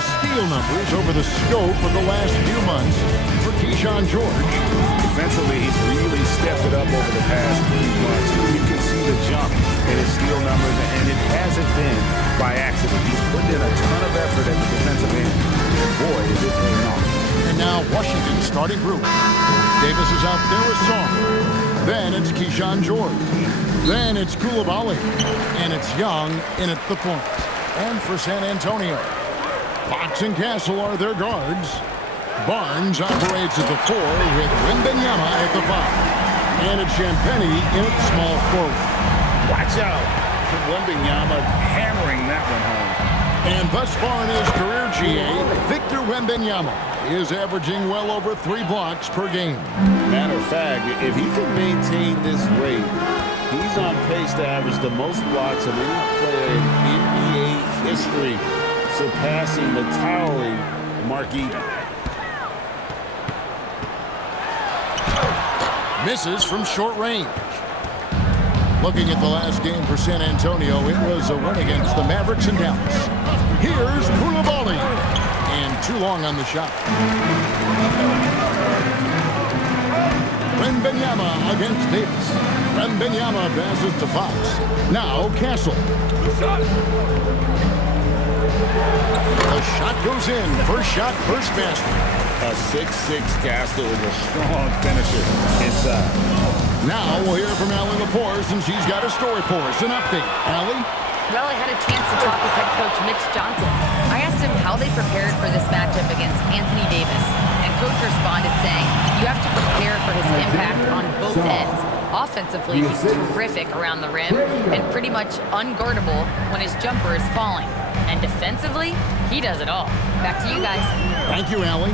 the steal numbers over the scope of the last few months for Keyshawn George. Defensively, he's really stepped it up over the past few months. You can see the jump in his steal numbers, and it hasn't been by accident. He's put in a ton of effort at the defensive end. Boy, is it paying off. And now Washington's starting group. Davis is out there with Song. Then it's Keyshawn George. Then it's Coulibaly. And it's Young in at the point. And for San Antonio, Fox and Castle are their guards. Barnes operates at the 4 with Wembanyama at the 5. And it's Champagnie in at small forward. Watch out. Wembanyama hammering that one home. And thus far in his career, GA, Victor Wembanyama is averaging well over 3 blocks per game. Matter of fact, if he can maintain this rate, he's on pace to average the most blocks of any player in NBA history, surpassing the towering Marquis. Misses from short range. Looking at the last game for San Antonio, it was a win against the Mavericks in Dallas. Here's Coulibaly. And too long on the shot. Wembanyama against Davis. Wembanyama passes to Fox. Now Castle. The shot goes in. First shot, first basket. A 6'6" Castle is a strong finisher inside. Now we'll hear from Allie LaForce, and she's got a story for us. An update. Allie? Well, I had a chance to talk with head coach Mitch Johnson. I asked him how they prepared for this matchup against Anthony Davis, and coach responded saying, you have to prepare for his impact on both ends. Offensively, he's terrific around the rim and pretty much unguardable when his jumper is falling. And defensively, he does it all. Back to you guys. Thank you, Allie.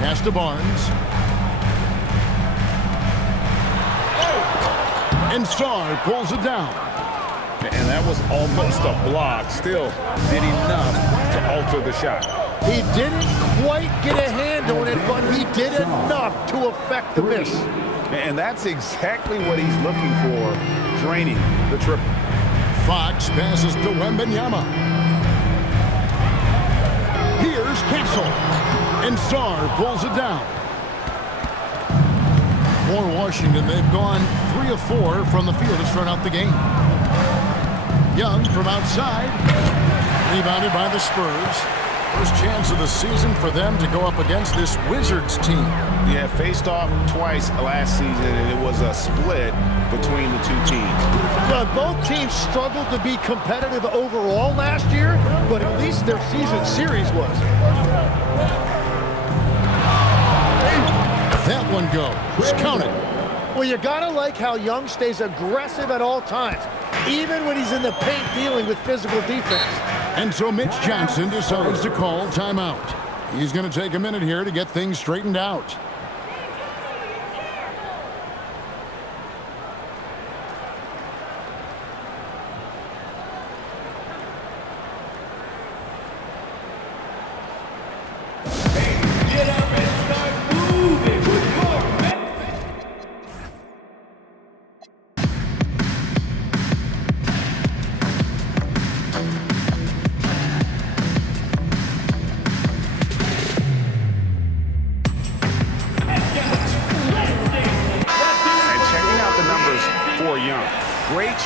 Pass to Barnes. And Sarr pulls it down. And that was almost a block. Still did enough to alter the shot. He didn't quite get a hand on it, but he did enough to affect the miss. And that's exactly what he's looking for, draining the triple. Fox passes to Wembanyama. Here's Castle. And Sarr pulls it down. For Washington, they've gone 3 of 4 from the field to start out the game. Young from outside. Rebounded by the Spurs. First chance of the season for them to go up against this Wizards team. Yeah, faced off twice last season, and it was a split between the two teams. Well, both teams struggled to be competitive overall last year, but at least their season series was. That one goes. Count it. Well, you gotta like how Young stays aggressive at all times, even when he's in the paint dealing with physical defense. And so Mitch Johnson decides to call timeout. He's going to take a minute here to get things straightened out.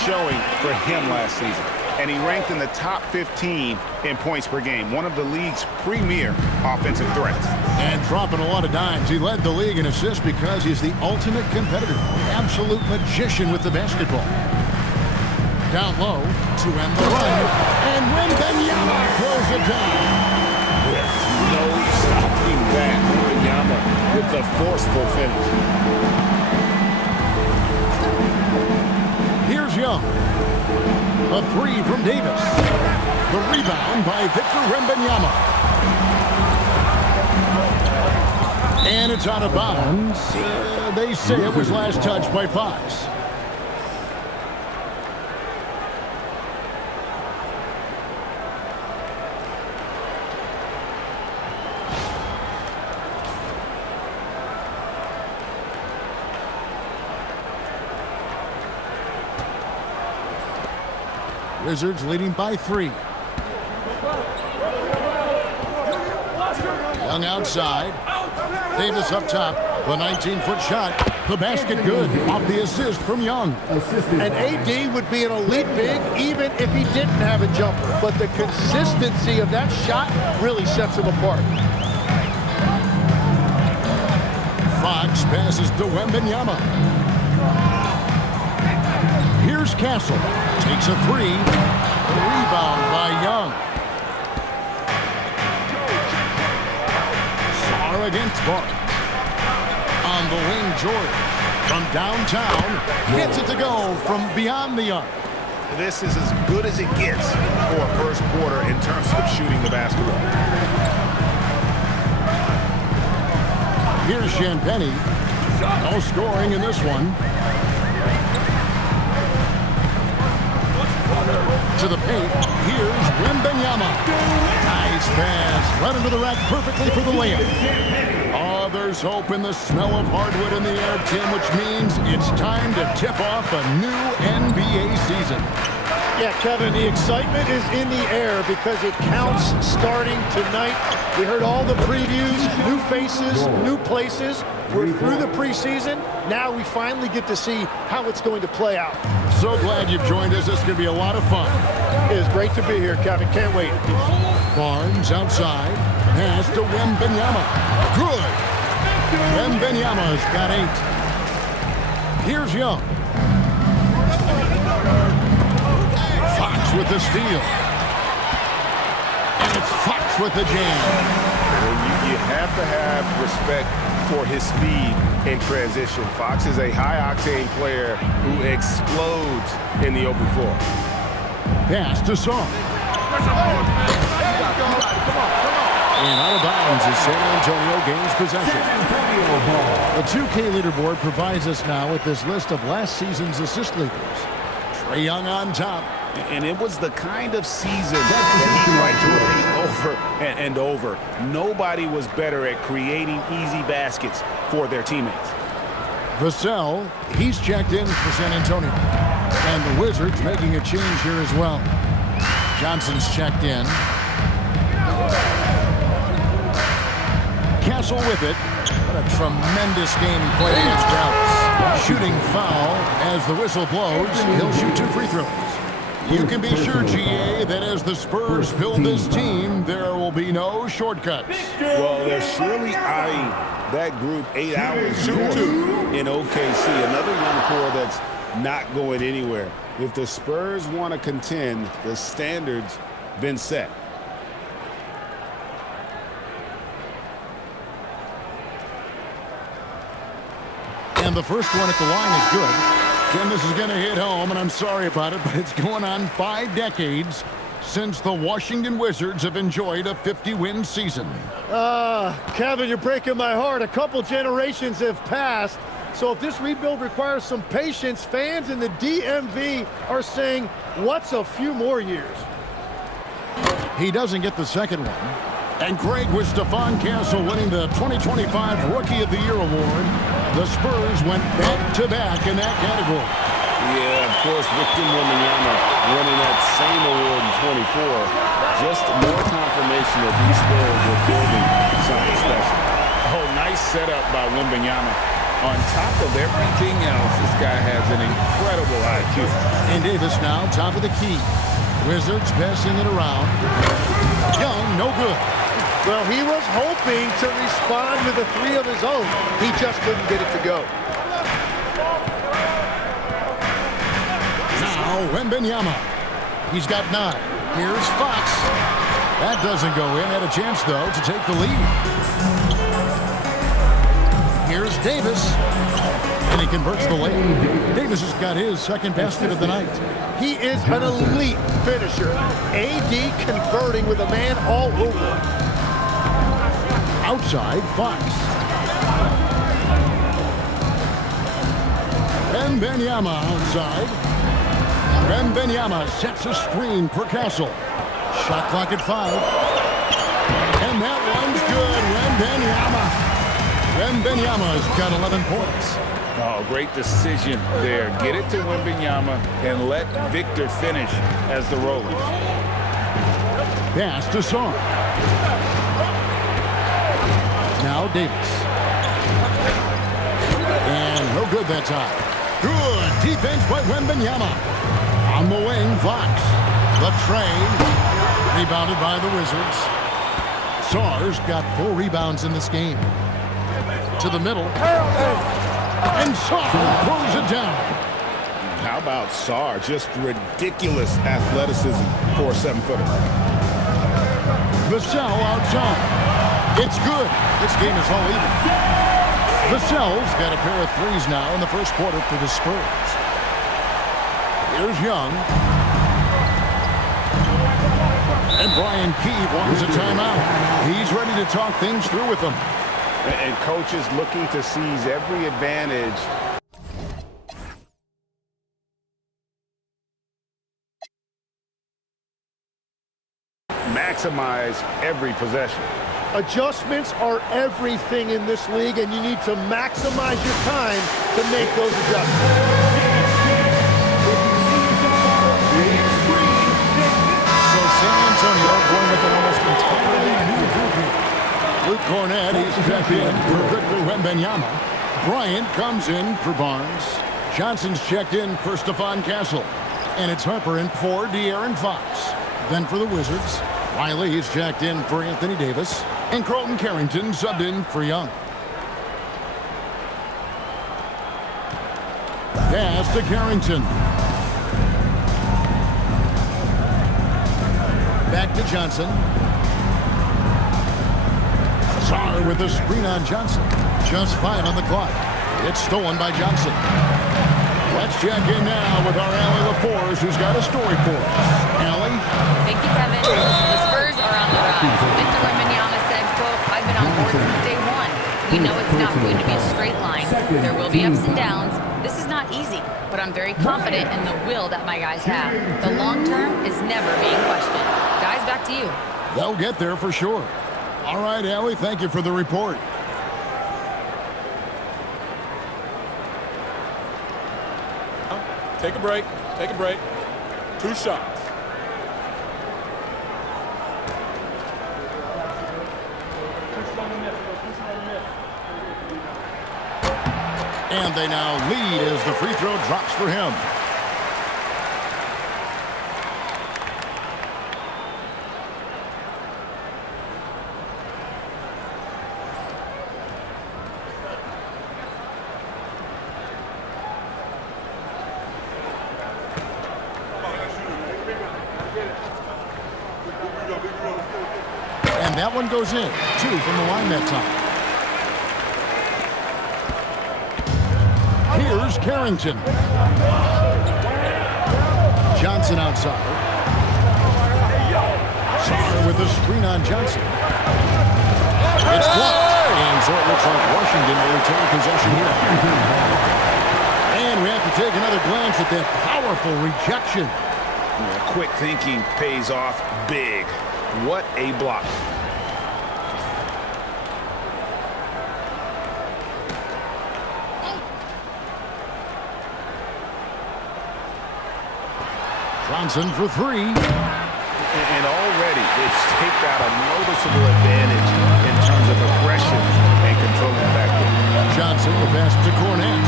Showing for him last season, and he ranked in the top 15 in points per game, one of the league's premier offensive threats. And dropping a lot of dimes. He led the league in assists because he's the ultimate competitor, absolute magician with the basketball. Down low to end the run, and Wembanyama throws it down. There's no stopping that. Wembanyama with the forceful finish. Here's Young. A 3 from Davis. The rebound by Victor Wembanyama. And it's out of bounds. They say it was last touched by Fox. Wizards leading by 3. Young outside. Davis up top. The 19-foot shot. The basket good. Off the assist from Young. And AD would be an elite big even if he didn't have a jumper. But the consistency of that shot really sets him apart. Fox passes to Wembanyama. Here's Castle. Takes a 3. Rebound by Young. Sar against Barnes. On the wing, Jordan. From downtown. Gets it to go from beyond the arc. This is as good as it gets for a first quarter in terms of shooting the basketball. Here's Champagny. No scoring in this one. To the paint. Here's Wembanyama. Nice pass. Right into the rack perfectly for the layup. Oh, there's hope in the smell of hardwood in the air, Tim, which means it's time to tip off a new NBA season. Yeah, Kevin, the excitement is in the air because it counts starting tonight. We heard all the previews, new faces, new places. We're through the preseason. Now we finally get to see how it's going to play out. So glad you've joined us. This is going to be a lot of fun. It is great to be here, Kevin. Can't wait. Barnes outside. Pass to Wembanyama. Good. Wembanyama's got 8. Here's Young. Fox with the steal. And it's Fox with the jam. You have to have respect for his speed in transition. Fox is a high-octane player who explodes in the open floor. Pass to Song. And out of bounds as San Antonio gains possession. The 2K leaderboard provides us now with this list of last season's assist leaders. Trae Young on top. And it was the kind of season that he liked to repeat over and over. Nobody was better at creating easy baskets for their teammates. Vassell, he's checked in for San Antonio. And the Wizards making a change here as well. Johnson's checked in. Castle with it. What a tremendous game he played against Dallas. Shooting foul as the whistle blows. He'll shoot 2 free throws. You can be sure, GA, that as the Spurs build this team, there will be no shortcuts. Well, they're surely eyeing that group 8 hours north in OKC. Another young core that's not going anywhere. If the Spurs want to contend, the standard's been set. And the first one at the line is good. Tim, this is going to hit home, and I'm sorry about it, but it's going on 5 decades since the Washington Wizards have enjoyed a 50-win season. Kevin, you're breaking my heart. A couple generations have passed. So if this rebuild requires some patience, fans in the DMV are saying, what's a few more years? He doesn't get the second one. And Greg with Stephon Castle winning the 2025 Rookie of the Year award. The Spurs went back-to-back in that category. Yeah, of course, Victor Wembanyama winning that same award in 24. Just more confirmation that these Spurs were building something special. Oh, nice setup by Wembanyama. On top of everything else, this guy has an incredible IQ. And Davis now top of the key. Wizards passing it around. Young, no good. Well, he was hoping to respond with a 3 of his own. He just couldn't get it to go. Now, Wembanyama. He's got 9. Here's Fox. That doesn't go in. Had a chance, though, to take the lead. Here's Davis. And he converts the layup. Davis has got his second basket of the night. He is an elite finisher. AD converting with a man all over. Outside, Fox. Wembanyama outside. Wembanyama sets a screen for Castle. Shot clock at 5. And that one's good. Wembanyama's got 11 points. Oh, great decision there. Get it to Wembanyama and let Victor finish as the roller. Pass to Sar. Now Davis. And no good that time. Good defense by Wembanyama. On the wing, Fox. The Trae. Rebounded by the Wizards. Sar's got 4 rebounds in this game. To the middle. And Sar throws it down. How about Sar? Just ridiculous athleticism for a 7-footer. Vassell outside. It's good. This game is all even. Vassell's got a pair of threes now in the first quarter for the Spurs. Here's Young. And Brian Keefe wants a timeout. He's ready to talk things through with them. And coach is looking to seize every advantage. Maximize every possession. Adjustments are everything in this league, and you need to maximize your time to make those adjustments. So San Antonio going with an almost entirely new group here. Luke Cornett, he's checked in for Victor Wembanyama. Bryant comes in for Barnes. Johnson's checked in for Stephon Castle. And it's Harper in for De'Aaron Fox. Then for the Wizards, Riley is checked in for Anthony Davis. And Carlton Carrington subbed in for Young. Pass to Carrington. Back to Johnson. Sar with a screen on Johnson. Just 5 on the clock. It's stolen by Johnson. Let's check in now with our Allie LaForce, who's got a story for us. Allie? Thank you, Kevin. The Spurs are on the rise. Victor Wembanyama said, quote, "I've been on board since day one. We know it's not going to be a straight line. There will be ups and downs. This is not easy, but I'm very confident in the will that my guys have. The long term is never being questioned." Guys, back to you. They'll get there for sure. All right, Allie, thank you for the report. Take a break. Take a break. 2 shots. And they now lead as the free throw drops for him. And that one goes in. 2 from the line that time. Here's Carrington. Johnson outside. Sar with a screen on Johnson. It's blocked. And so it looks like Washington will retain possession here. And we have to take another glance at that powerful rejection. Yeah, quick thinking pays off big. What a block. Johnson for 3. And already it's taken out a noticeable advantage in terms of aggression and controlling the backcourt. Johnson, the pass to Cornett.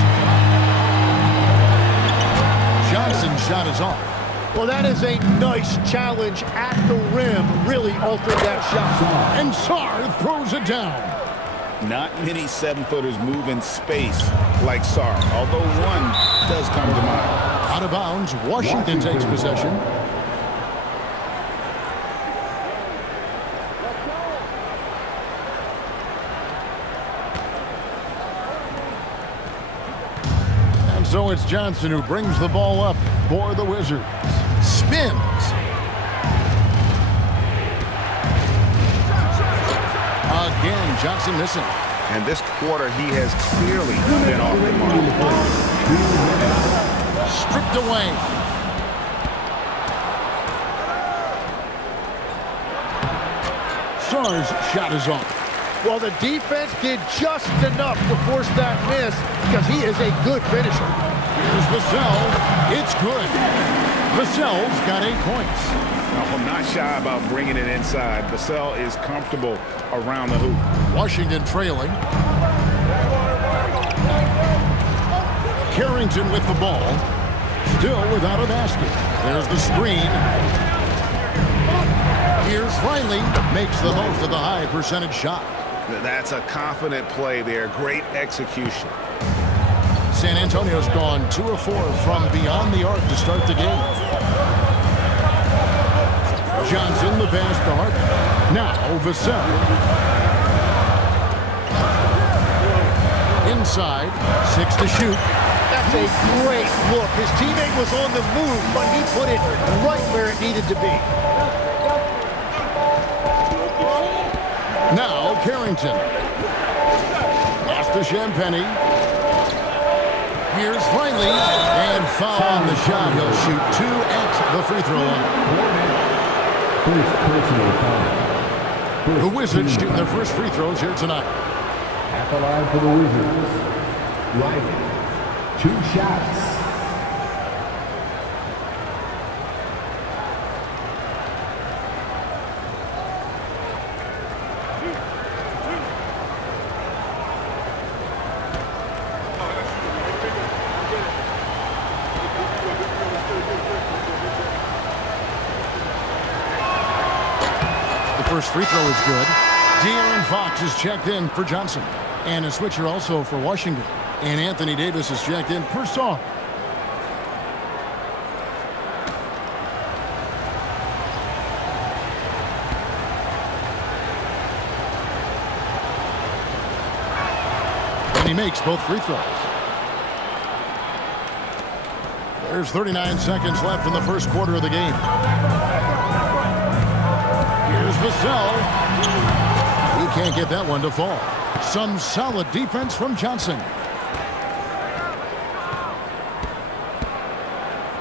Johnson's shot is off. Well, that is a nice challenge at the rim. Really altered that shot. And Sar throws it down. Not many 7-footers move in space like Sar, although one does come to mind. Out of bounds, Washington takes possession. And so it's Johnson who brings the ball up for the Wizards. Spins. Again, Johnson missing. And this quarter, he has clearly been off the mark. Stripped away. Sar's shot is off. Well, the defense did just enough to force that miss because he is a good finisher. Here's Vassell. It's good. Vassell's got 8 points. Now, I'm not shy about bringing it inside. Vassell is comfortable around the hoop. Washington trailing. Carrington with the ball. Still without a basket. There's the screen. Here's Riley. Makes the most of the high percentage shot. That's a confident play there. Great execution. San Antonio's gone 2 of 4 from beyond the arc to start the game. Johnson the pass to Harper. Now Vassell. Inside. 6 to shoot. That's a great look. His teammate was on the move, but he put it right where it needed to be. Now Carrington. Pass to Champagny. Here's Riley. And foul on the shot. He'll shoot 2 at the free throw line. The Wizards shooting their first free throws here tonight. At the line for the Wizards, Riley. 2 shots. First free throw is good. De'Aaron Fox is checked in for Johnson. And a switcher also for Washington. And Anthony Davis is checked in for Song. And he makes both free throws. There's 39 seconds left in the first quarter of the game. Here's Vassell. He can't get that one to fall. Some solid defense from Johnson.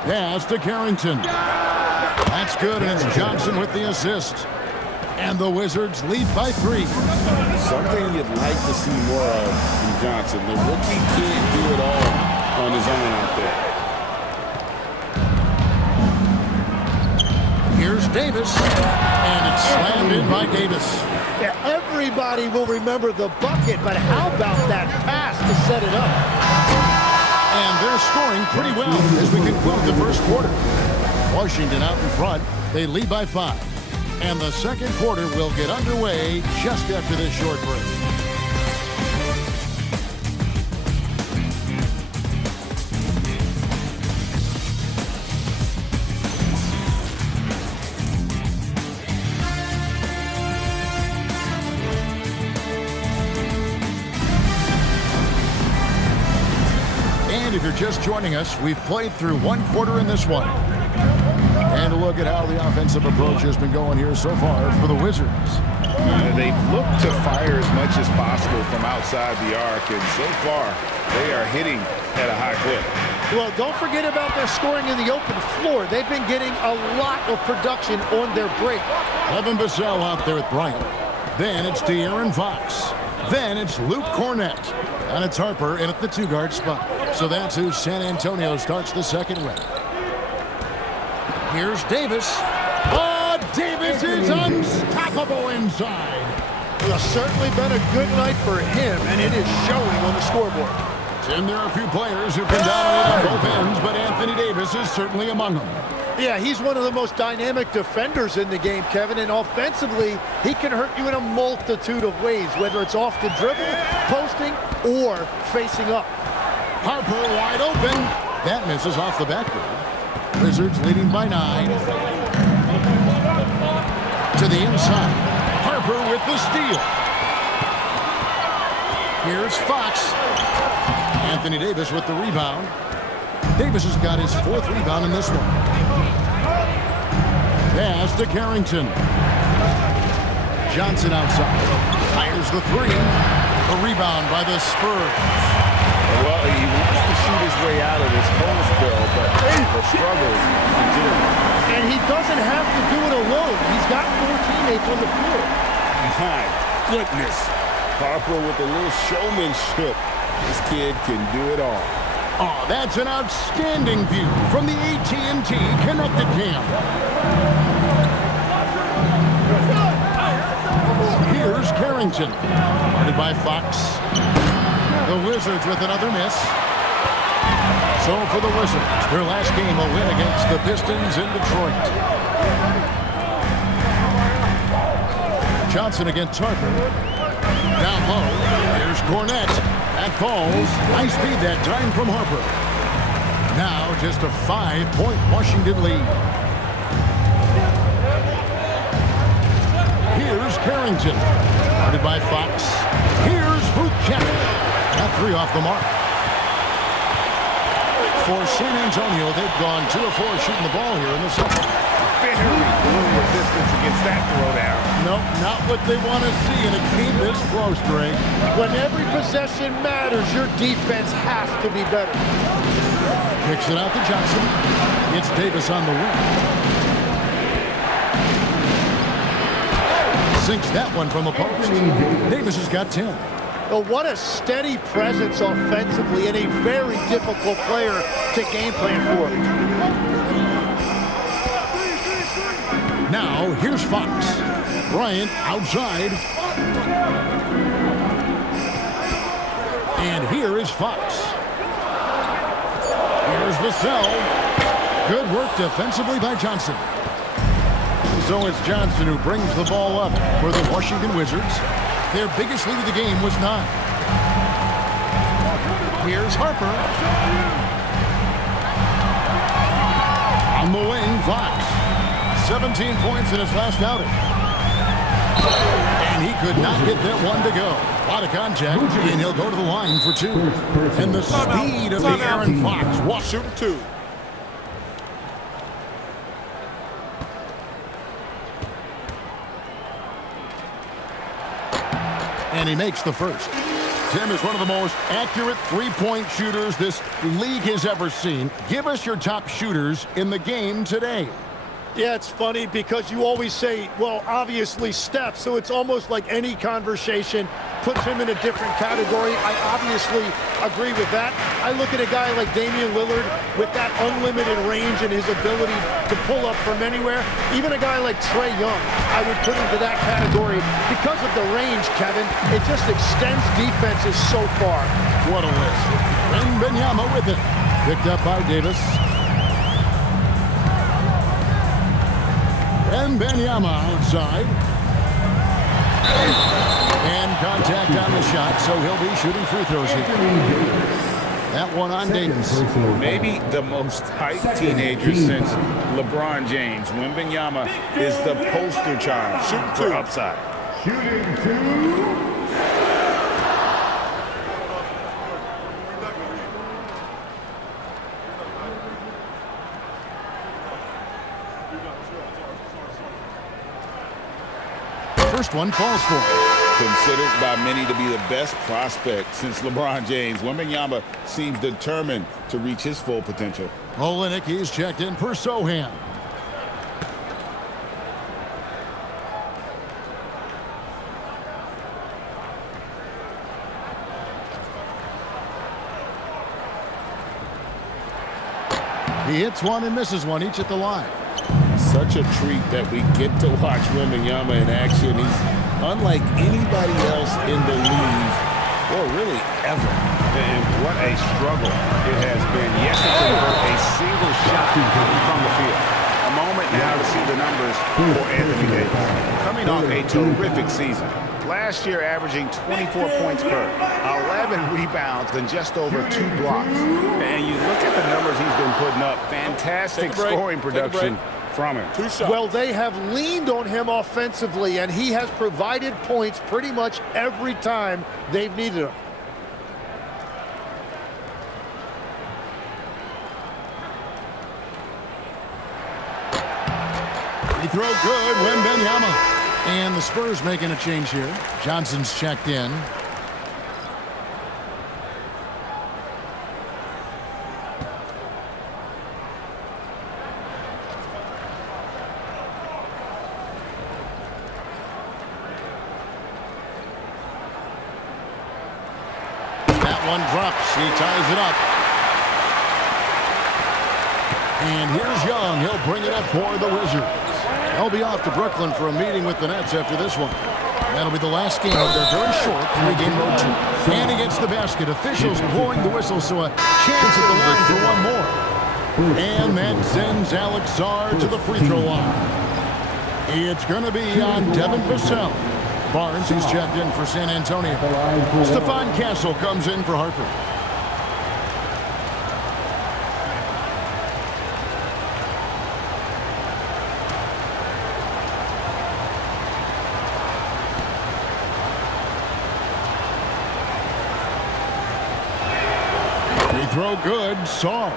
Pass to Carrington. That's good, and it's Johnson with the assist. And the Wizards lead by 3. Something you'd like to see more of from Johnson. The rookie can't do it all on his own out there. Here's Davis, and it's slammed in by Davis. Yeah, everybody will remember the bucket, but how about that pass to set it up? And they're scoring pretty well as we conclude the first quarter. Washington out in front. They lead by 5. And the second quarter will get underway just after this short break. If you're just joining us, we've played through 1 quarter in this one. And a look at how the offensive approach has been going here so far for the Wizards. They've looked to fire as much as possible from outside the arc, and so far they are hitting at a high clip. Well, don't forget about their scoring in the open floor. They've been getting a lot of production on their break. Evan Vassell out there with Bryant. Then it's De'Aaron Fox. Then it's Luke Cornett. And it's Harper in at the 2-guard spot. So that's who San Antonio starts the second with. Here's Davis. Oh, Davis is unstoppable inside. Well, certainly been a good night for him, and it is showing on the scoreboard. Tim, there are a few players who can dominate on both ends, but Anthony Davis is certainly among them. Yeah, he's one of the most dynamic defenders in the game, Kevin, and offensively, he can hurt you in a multitude of ways, whether it's off the dribble, posting, or facing up. Harper wide open. That misses off the backboard. Wizards leading by 9. To the inside. Harper with the steal. Here's Fox. Anthony Davis with the rebound. Davis has got his 4th rebound in this one. Pass to Carrington. Johnson outside. Fires the 3. The rebound by the Spurs. Well, he wants to shoot his way out of this cold spell, but the struggles continue. And he doesn't have to do it alone. He's got 4 teammates on the floor. My goodness. Harper with a little showmanship. This kid can do it all. Oh, that's an outstanding view from the AT&T Connected Cam. Here's Carrington, guarded by Fox. The Wizards with another miss. So for the Wizards, their last game a win against the Pistons in Detroit. Johnson against Harper. Down low, here's Cornette. That falls. Nice speed that time from Harper. Now just a 5-point Washington lead. Here's Carrington, guarded by Fox. Here's Vucevic. That three off the mark. For San Antonio, they've gone 2 of 4 shooting the ball here in the second. Very little resistance against that throwdown. Nope, not what they want to see in a game this close, Trae. When every possession matters, your defense has to be better. Kicks it out to Johnson. It's Davis on the wing. Sinks that one from the post. Davis has got 10. Oh, what a steady presence offensively and a very difficult player to game plan for. Now, here's Fox. Bryant outside. And here is Fox. Here's Vassell. Good work defensively by Johnson. So it's Johnson who brings the ball up for the Washington Wizards. Their biggest lead of the game was 9. Here's Harper. On the wing, Fox. 17 points in his last outing. And he could not get that one to go. A lot of contact, and he'll go to the line for 2. And the speed of the Aaron Fox. Shooting 2. And he makes the first. Tim is one of the most accurate three-point shooters this league has ever seen. Give us your top shooters in the game today. Yeah, it's funny because you always say, well, obviously Steph, so it's almost like any conversation puts him in a different category. I obviously agree with that. I look at a guy like Damian Lillard with that unlimited range and his ability to pull up from anywhere. Even a guy like Trae Young, I would put into that category because of the range, Kevin. It just extends defenses so far. What a list. And Benyama with it. Picked up by Davis. And Benyama outside. And contact on the shot, so he'll be shooting free throws here. That one on Davis. Maybe the most hyped teenager since LeBron James. Wembanyama is the poster child for upside. Shooting 2. First one falls for him. Considered by many to be the best prospect since LeBron James, Wembanyama seems determined to reach his full potential. Olenek, he's checked in for Sohan. He hits one and misses one, each at the line. Such a treat that we get to watch Wembanyama in action. He's unlike anybody else in the league, or really ever. And what a struggle it has been yet to convert a single shot from the field. A moment now to see the numbers for Anthony Davis. Coming off a terrific season. Last year averaging 24 points per, 11 rebounds, and just over 2 blocks. And you look at the numbers he's been putting up. Fantastic scoring production from him. 2 shots. Well, they have leaned on him offensively, and he has provided points pretty much every time they've needed him. He throw good, Wembanyama. And the Spurs making a change here. Johnson's checked in. one drops. He ties it up. And here's Young. He'll bring it up for the Wizards. They'll be off to Brooklyn for a meeting with the Nets after this one. That'll be the last game of their very short 3-game road trip. And he gets the basket. Officials blowing the whistle, so a chance at the line for one more. And that sends Alexander to the free throw line. It's going to be on Devin Vassell. Barnes, who's checked in for San Antonio. Stephon Castle comes in for Harper. Free throw good. Saw.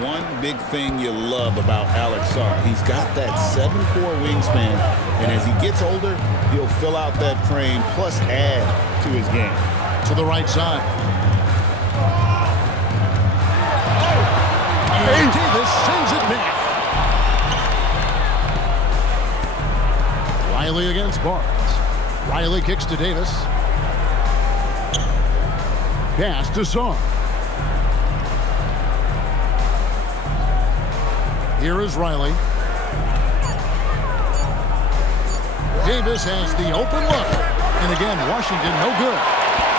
One big thing you love about Alexander, he's got that 7'4" wingspan, and as he gets older, he'll fill out that frame plus add to his game. To the right side. And Davis sends it back. Riley against Barnes. Riley kicks to Davis. Pass to Song. Here is Riley. Davis has the open look. And again, Washington no good.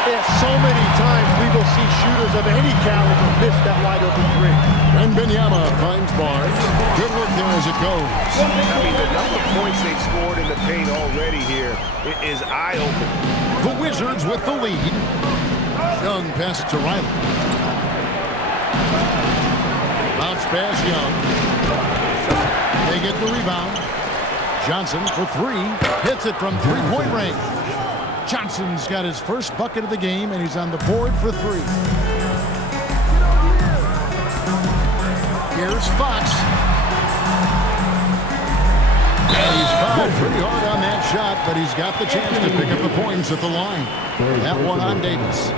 Yeah, so many times we will see shooters of any caliber miss that wide open three. And Benyama finds Barnes. Good look there as it goes. I mean, the number of points they've scored in the paint already here is eye-opening. The Wizards with the lead. Young pass to Riley. Bounce pass Young. They get the rebound. Johnson for three. Hits it from three-point range. Johnson's got his first bucket of the game, and he's on the board for three. Here's Fox. And he's fouled pretty hard on that shot, but he's got the chance to pick up the points at the line. That one on Davis.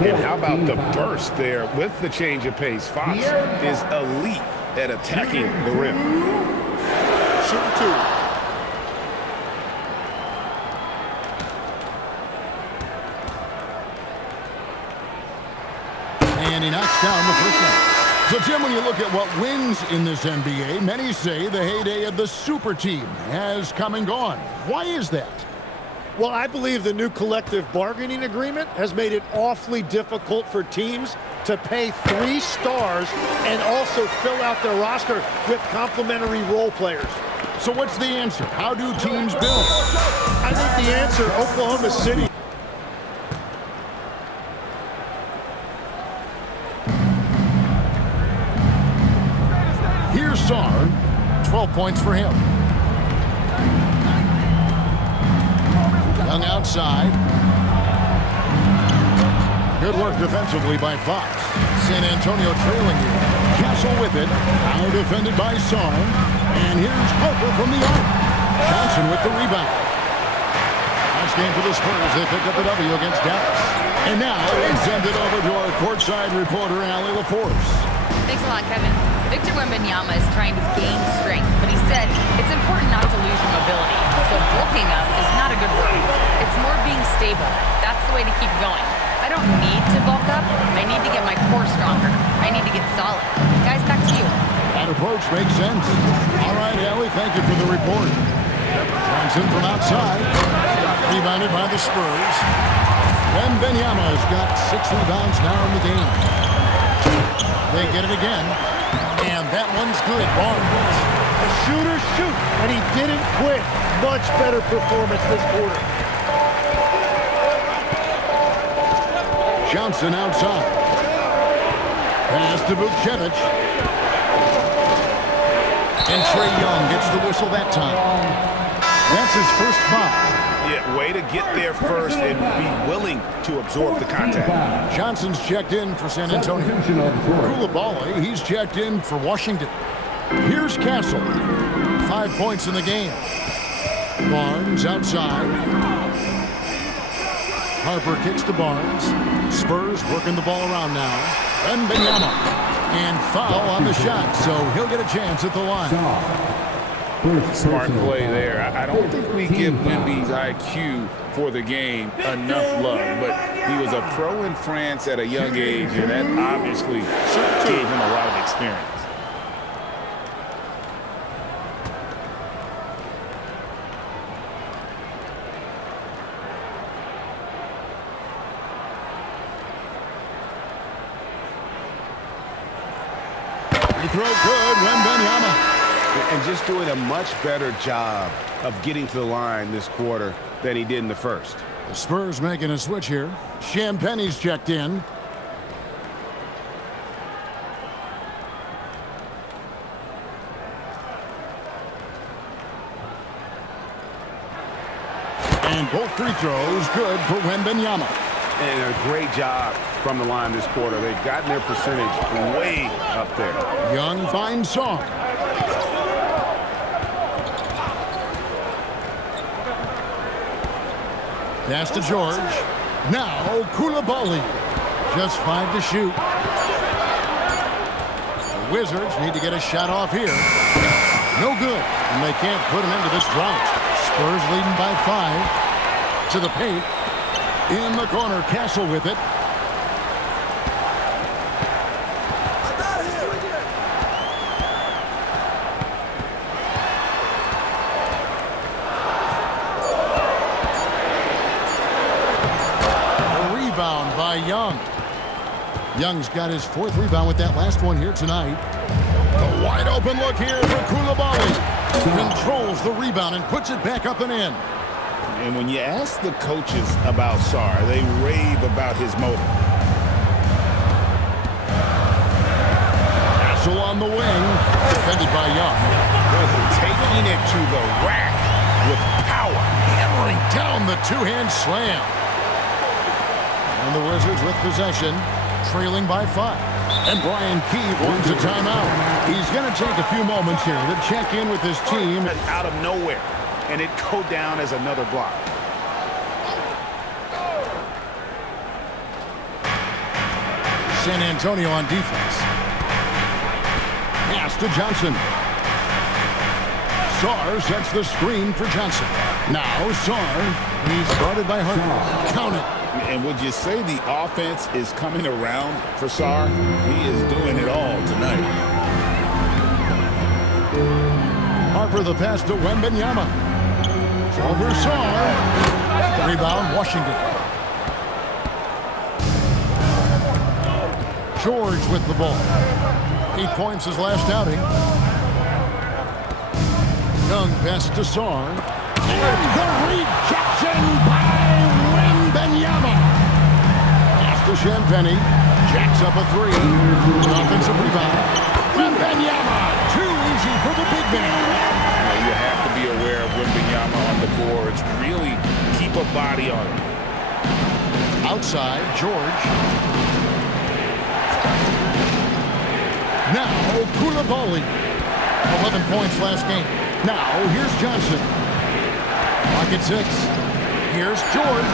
And how about the burst there with the change of pace? Fox is elite at attacking the rim. Shooting two. And he knocks down the first one. So, Tim, when you look at what wins in this NBA, many say the heyday of the super team has come and gone. Why is that? Well, I believe the new collective bargaining agreement has made it awfully difficult for teams to pay 3 stars and also fill out their roster with complementary role players. So what's the answer? How do teams build? I think the answer, Oklahoma City. Here's Sarr. 12 points for him. Young outside. Good work defensively by Fox. San Antonio trailing here. Castle with it. Now defended by Sarr. And here's Harper from the arc. Johnson with the rebound. Nice game for the Spurs. They picked up the W against Dallas. And now we send it over to our courtside reporter, Allie LaForce. Thanks a lot, Kevin. Victor Wembanyama is trying to gain strength, but he said it's important not to lose your mobility. So bulking up is not a good word. It's more being stable. That's the way to keep going. I don't need to bulk up. I need to get my core stronger. I need to get solid. Guys, back to you. That approach makes sense. All right, Allie, thank you for the report. Johnson from outside. Rebounded by the Spurs. Wembanyama's got 6 rebounds now in the game. They get it again. And that one's good. Barnes. A shooter shoot, and he didn't quit. Much better performance this quarter. Johnson outside. Pass to Vucevic. And Trae Young gets the whistle that time. That's his first foul. Yeah, way to get there first and be willing to absorb the contact. Johnson's checked in for San Antonio. Coulibaly, he's checked in for Washington. Here's Castle. 5 points in the game. Barnes outside. Harper kicks to Barnes. Spurs working the ball around now. Wembanyama. And foul on the shot, so he'll get a chance at the line. Smart play there. I don't think we give Wemby's IQ for the game enough love, but he was a pro in France at a young age, and that obviously gave him a lot of experience. He throw good, Wembanyama. And just doing a much better job of getting to the line this quarter than he did in the first. The Spurs making a switch here. Champagne's checked in. And both free throws good for Wembanyama. And a great job from the line this quarter. They've gotten their percentage way up there. Young finds Song. Pass to George. Now Koulibaly. Just 5 to shoot. The Wizards need to get a shot off here. No good. And they can't put an end to this drought. Spurs leading by 5. To the paint. In the corner, Castle with it. By Young. Young's got his 4th rebound with that last one here tonight. The wide open look here for Koulibaly. Controls the rebound and puts it back up and in. And when you ask the coaches about Sarr, they rave about his motor. Castle on the wing. Defended by Young. Taking it to the rack with power. Hammering down the two-hand slam. And the Wizards with possession, trailing by 5. And Brian Keefe wins a timeout. He's going to take a few moments here to check in with his team. Out of nowhere, and it go down as another block. San Antonio on defense. Pass to Johnson. Sarr sets the screen for Johnson. Now Sarr, he's guarded by Harden. Count it. And would you say the offense is coming around for Sarr? He is doing it all tonight. Harper the pass to Wembanyama. Over Sarr. Rebound Washington. George with the ball. 8 points his last outing. Young pass to Sarr. And the rejection by Wembanyama. Pass to Champagnie. Jacks up a 3. Offensive rebound. Wembanyama. Too easy for the big man. You have to be aware of Wembanyama on the boards. Really keep a body on him. Outside, George. Now, Koulibaly. 11 points last game. Now, here's Johnson. Clock at 6. Here's George.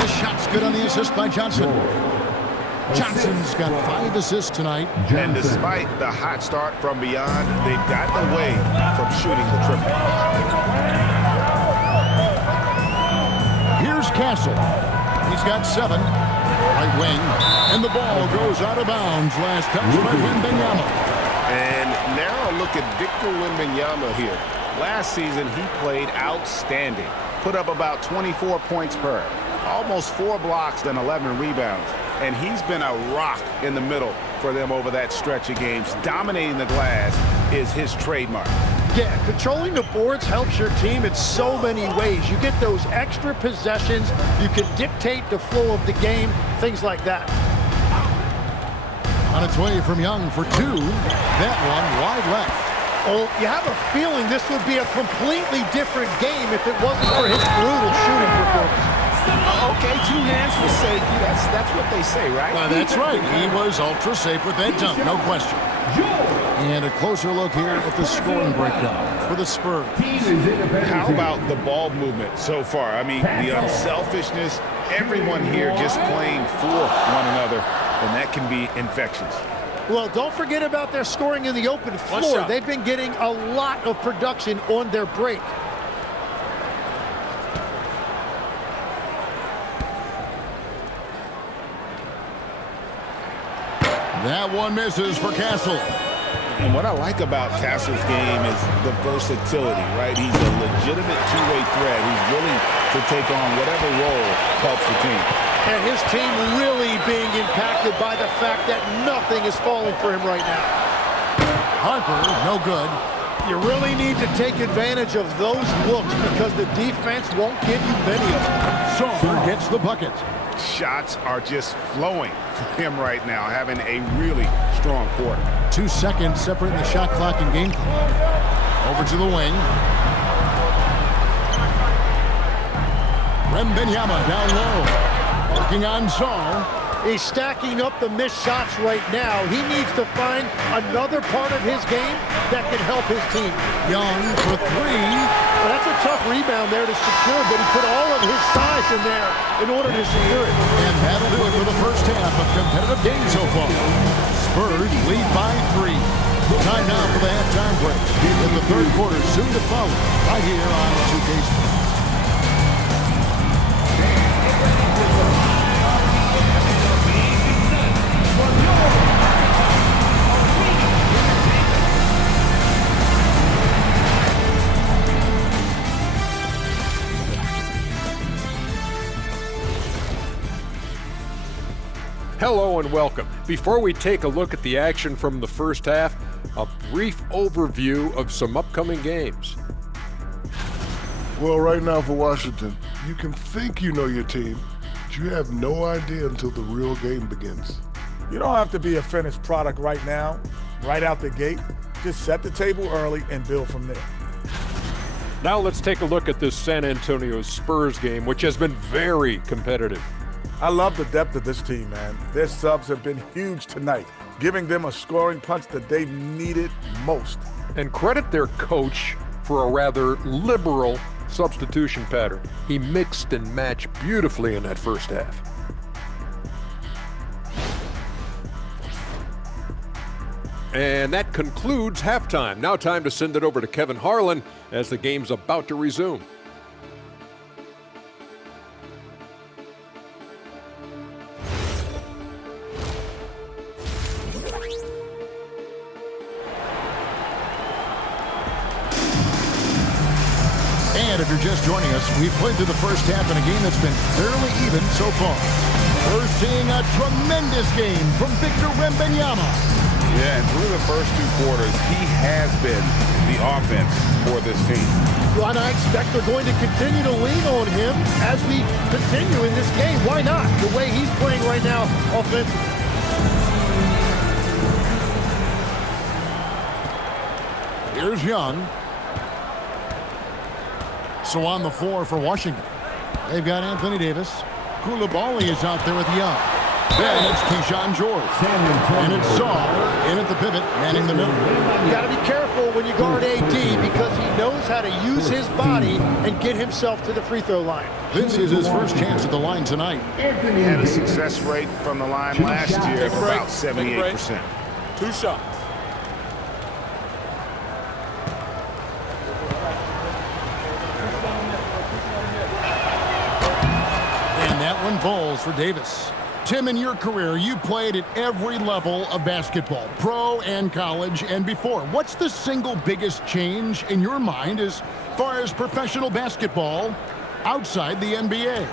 The shot's good on the assist by Johnson. Johnson's got 5 assists tonight. And despite the hot start from beyond, they've gotten away from shooting the triple. Here's Castle. He's got 7. Right wing. And the ball goes out of bounds. Last touch by Wembanyama. And now look at Victor Wembanyama here. Last season, he played outstanding. Put up about 24 points per. Almost 4 blocks and 11 rebounds. And he's been a rock in the middle for them over that stretch of games. Dominating the glass is his trademark. Yeah, controlling the boards helps your team in so many ways. You get those extra possessions. You can dictate the flow of the game, things like that. On its way from Young for 2. That one wide left. Oh, you have a feeling this would be a completely different game if it wasn't for his brutal shooting performance. Okay, 2 hands for safety. That's what they say, right? That's right. He was ultra safe with that dunk, no question. And a closer look here at the scoring breakdown for the Spurs. How about the ball movement so far? I mean, the unselfishness, everyone here just playing for one another, and that can be infectious. Well, don't forget about their scoring in the open floor. They've been getting a lot of production on their break. That one misses for Castle. And what I like about Castle's game is the versatility, right? He's a legitimate two-way threat who's willing to take on whatever role helps the team. And his team really being impacted by the fact that nothing is falling for him right now. Harper, no good. You really need to take advantage of those looks because the defense won't give you many of them. Sommer gets the bucket. Shots are just flowing for him right now, having a really strong quarter. 2 seconds separating the shot clock and game clock. Over to the wing. Wembanyama down low. Working on Sar. He's stacking up the missed shots right now. He needs to find another part of his game that can help his team. Young for three. Well, that's a tough rebound there to secure, but he put all of his size in there in order to secure it. And that'll do it for the first half of competitive game so far. Spurs lead by 3. Time now for the halftime break. In the third quarter, soon to follow, right here on 2K Sports. Hello and welcome. Before we take a look at the action from the first half, a brief overview of some upcoming games. Well, right now for Washington, you can think you know your team, but you have no idea until the real game begins. You don't have to be a finished product right now, right out the gate. Just set the table early and build from there. Now let's take a look at this San Antonio Spurs game, which has been very competitive. I love the depth of this team, man. Their subs have been huge tonight, giving them a scoring punch that they needed most. And credit their coach for a rather liberal substitution pattern. He mixed and matched beautifully in that first half. And that concludes halftime. Now time to send it over to Kevin Harlan as the game's about to resume. And if you're just joining us, we've played through the first half in a game that's been fairly even so far. We're seeing a tremendous game from Victor Wembanyama. Yeah, and through the first 2 quarters, he has been the offense for this team. Well, and I expect they're going to continue to lean on him as we continue in this game. Why not? The way he's playing right now offensively. Here's Young. So on the floor for Washington, they've got Anthony Davis. Koulibaly is out there with Young. Then it's Keyshawn George. And it's Sar in at the pivot, manning the middle. You got to be careful when you guard AD because he knows how to use his body and get himself to the free throw line. This is his first chance at the line tonight. He had a success rate from the line last year of about 78%. 2 shots. That one falls for Davis. Tim, in your career, you played at every level of basketball, pro and college and before. What's the single biggest change in your mind as far as professional basketball outside the NBA?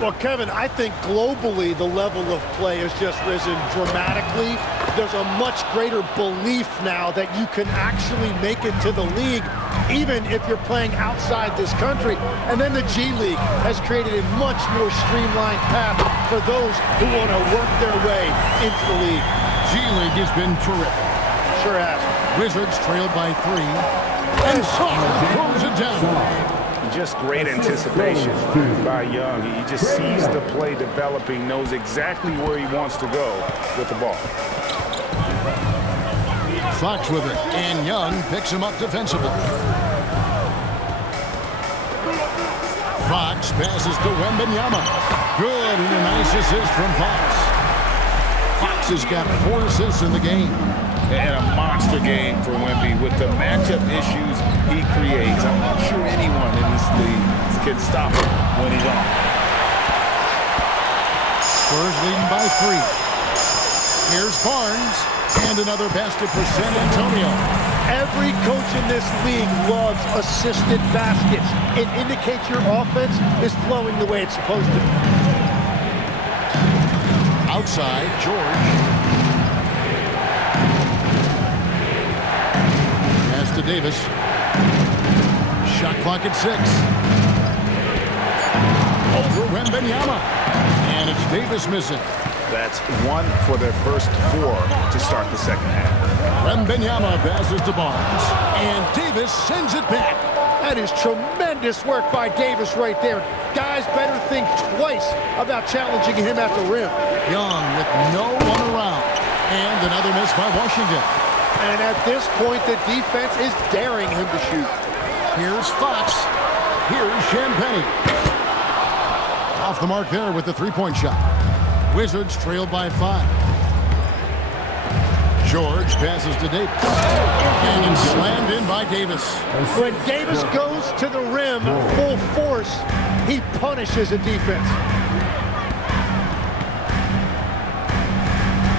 Well, Kevin, I think globally the level of play has just risen dramatically. There's a much greater belief now that you can actually make it to the league, even if you're playing outside this country. And then the G League has created a much more streamlined path for those who want to work their way into the league. G League has been terrific. Sure has. Wizards trailed by 3. And Sar throws it down. Just great anticipation by Young. He just sees the play developing, knows exactly where he wants to go with the ball. Fox with it, and Young picks him up defensively. Fox passes to Wembanyama. Good, and a nice assist from Fox. Fox Fox has got 4 assists in the game. And a monster game for Wemby with the matchup issues he creates. I'm not sure anyone in this league can stop him when he's on. Spurs leading by 3. Here's Barnes. And another basket for San Antonio. Every coach in this league loves assisted baskets. It indicates your offense is flowing the way it's supposed to. Outside, George. Pass to Davis. Shot clock at 6. Over Wembanyama. And it's Davis missing. That's 1 for their first 4 to start the second half. Wembanyama passes to Barnes. And Davis sends it back. That is tremendous work by Davis right there. Guys better think twice about challenging him at the rim. Young with no one around. And another miss by Washington. And at this point, the defense is daring him to shoot. Here's Fox. Here's Champagnie. Off the mark there with the three-point shot. Wizards trail by 5. George passes to Davis. And it's slammed in by Davis. When Davis goes to the rim full force, he punishes a defense.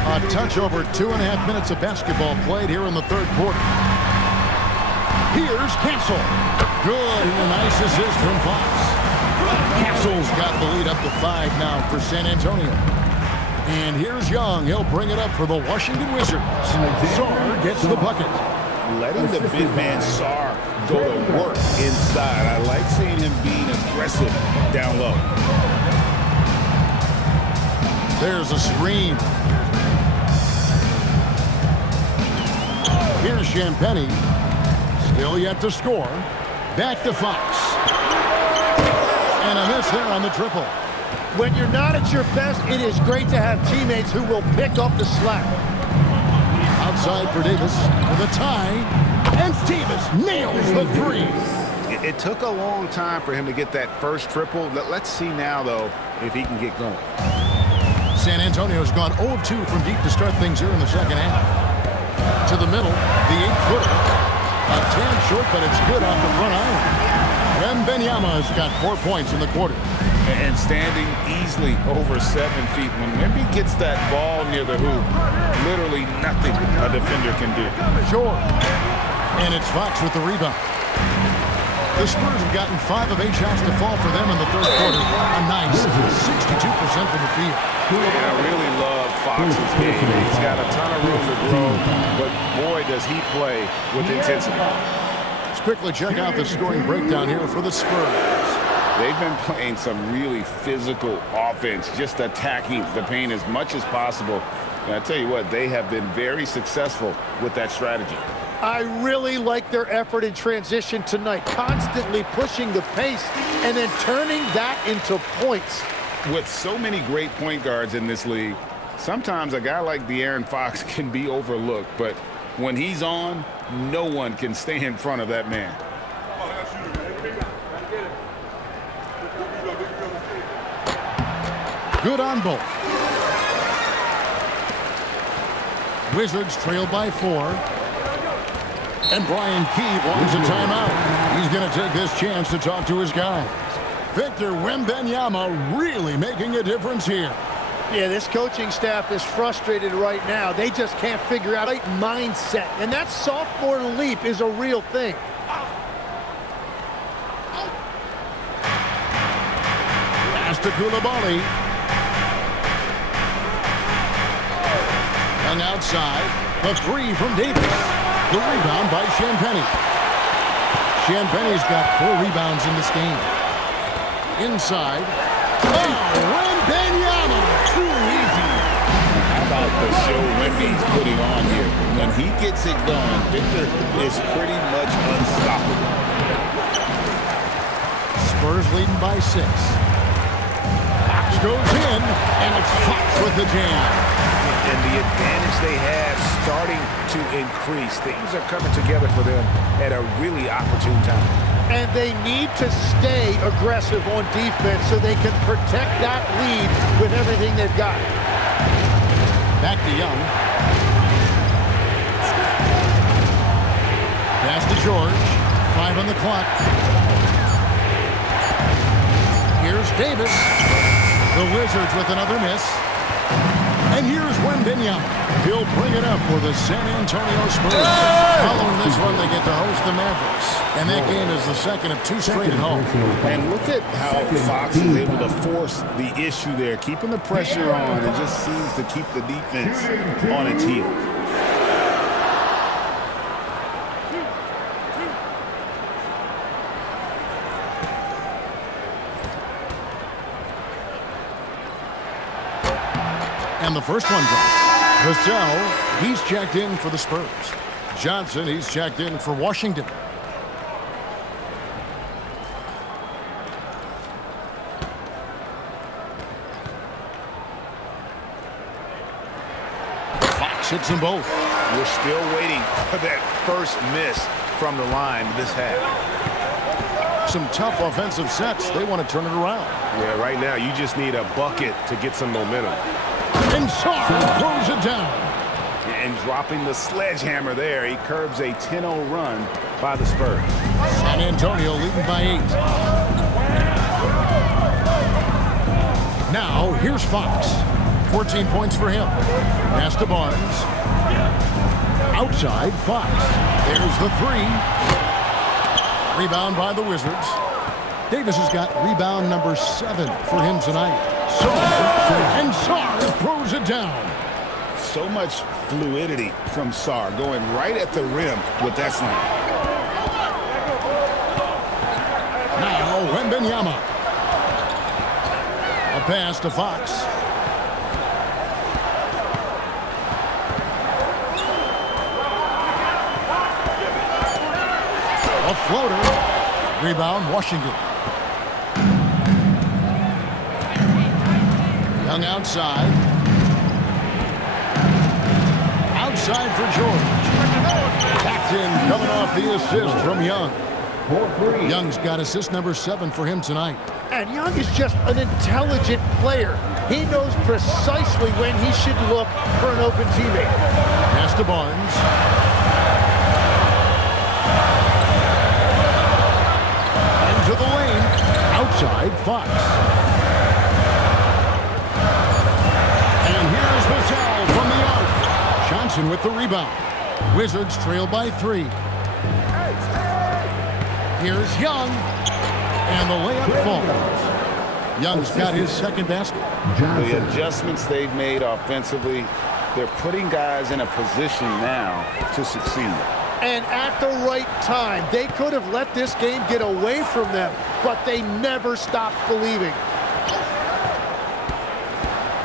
A touch over 2.5 minutes of basketball played here in the third quarter. Here's Castle. Good, and a nice assist from Fox. Castle's got the lead up to 5 now for San Antonio. And here's Young. He'll bring it up for the Washington Wizards. Sarr gets the bucket. Letting the big man Sarr go to work inside. I like seeing him being aggressive down low. There's a screen. Here's Champagnie. Still yet to score. Back to Fox. And a miss there on the triple. When you're not at your best, it is great to have teammates who will pick up the slack. Outside for Davis with a tie. And Davis nails the 3. It took a long time for him to get that first triple. Let's see now, though, if he can get going. San Antonio's gone 0 of 2 from deep to start things here in the second half. To the middle, the 8-footer. A tad short, but it's good off the front iron. Wembanyama has got 4 points in the quarter. And standing easily over 7 feet. When Wemby gets that ball near the hoop, literally nothing a defender can do. Sure. And it's Fox with the rebound. The Spurs have gotten 5 of 8 shots to fall for them in the third quarter. A nice 62% from the field. And I really love Fox's game. He's got a ton of room to grow, but boy, does he play with intensity. Let's quickly check out the scoring breakdown here for the Spurs. They've been playing some really physical offense, just attacking the paint as much as possible. And I tell you what, they have been very successful with that strategy. I really like their effort in transition tonight, constantly pushing the pace and then turning that into points. With so many great point guards in this league, sometimes a guy like De'Aaron Fox can be overlooked, but when he's on, no one can stay in front of that man. Good on both. Wizards trail by 4. And Brian Keefe wants a timeout. He's going to take this chance to talk to his guys. Victor Wembanyama really making a difference here. Yeah, this coaching staff is frustrated right now. They just can't figure out a mindset. And that sophomore leap is a real thing. Pass to Koulibaly. Young outside. The 3 from Davis. The rebound by Champagnie. Champagnie's got 4 rebounds in this game. Inside. Oh, Wembanyama! Too easy. How about the show Wemby's putting on here? When he gets it going, Victor is pretty much unstoppable. Spurs leading by 6. Fox goes in, and it's Fox with the jam. And the advantage they have starting to increase. Things are coming together for them at a really opportune time. And they need to stay aggressive on defense so they can protect that lead with everything they've got. Back to Young. Pass to George. 5 on the clock. Here's Davis. The Wizards with another miss. And here's Wembanyama. He'll bring it up for the San Antonio Spurs. Following this one, they get to host the Mavericks. And that game is the second of 2 straight at home. And look at how Fox is able to force the issue there, keeping the pressure on, and just seems to keep the defense on its heels. And the first one drops. Vassell, he's checked in for the Spurs. Johnson, he's checked in for Washington. Fox hits them both. We're still waiting for that first miss from the line this half. Some tough offensive sets. They want to turn it around. Yeah, right now you just need a bucket to get some momentum. And Sarr throws it down. And dropping the sledgehammer there, he curbs a 10-0 run by the Spurs. San Antonio leading by 8. Now, here's Fox. 14 points for him. Pass to Barnes. Outside, Fox. There's the 3. Rebound by the Wizards. Davis has got rebound number 7 for him tonight. And Sarr throws it down. So much fluidity from Sarr, going right at the rim with that slam. Now, Wembanyama. A pass to Fox. A floater. Rebound, Washington. Young outside. Outside for George. Backed in, coming off the assist from Young. Young's got assist number 7 for him tonight. And Young is just an intelligent player. He knows precisely when he should look for an open teammate. Pass to Barnes. Into the lane. Outside, Fox. And here's Vassell from the arc. Johnson with the rebound. Wizards trail by 3. Here's Young. And the layup falls. Young's got his second basket. The adjustments they've made offensively, they're putting guys in a position now to succeed. And at the right time, they could have let this game get away from them, but they never stopped believing.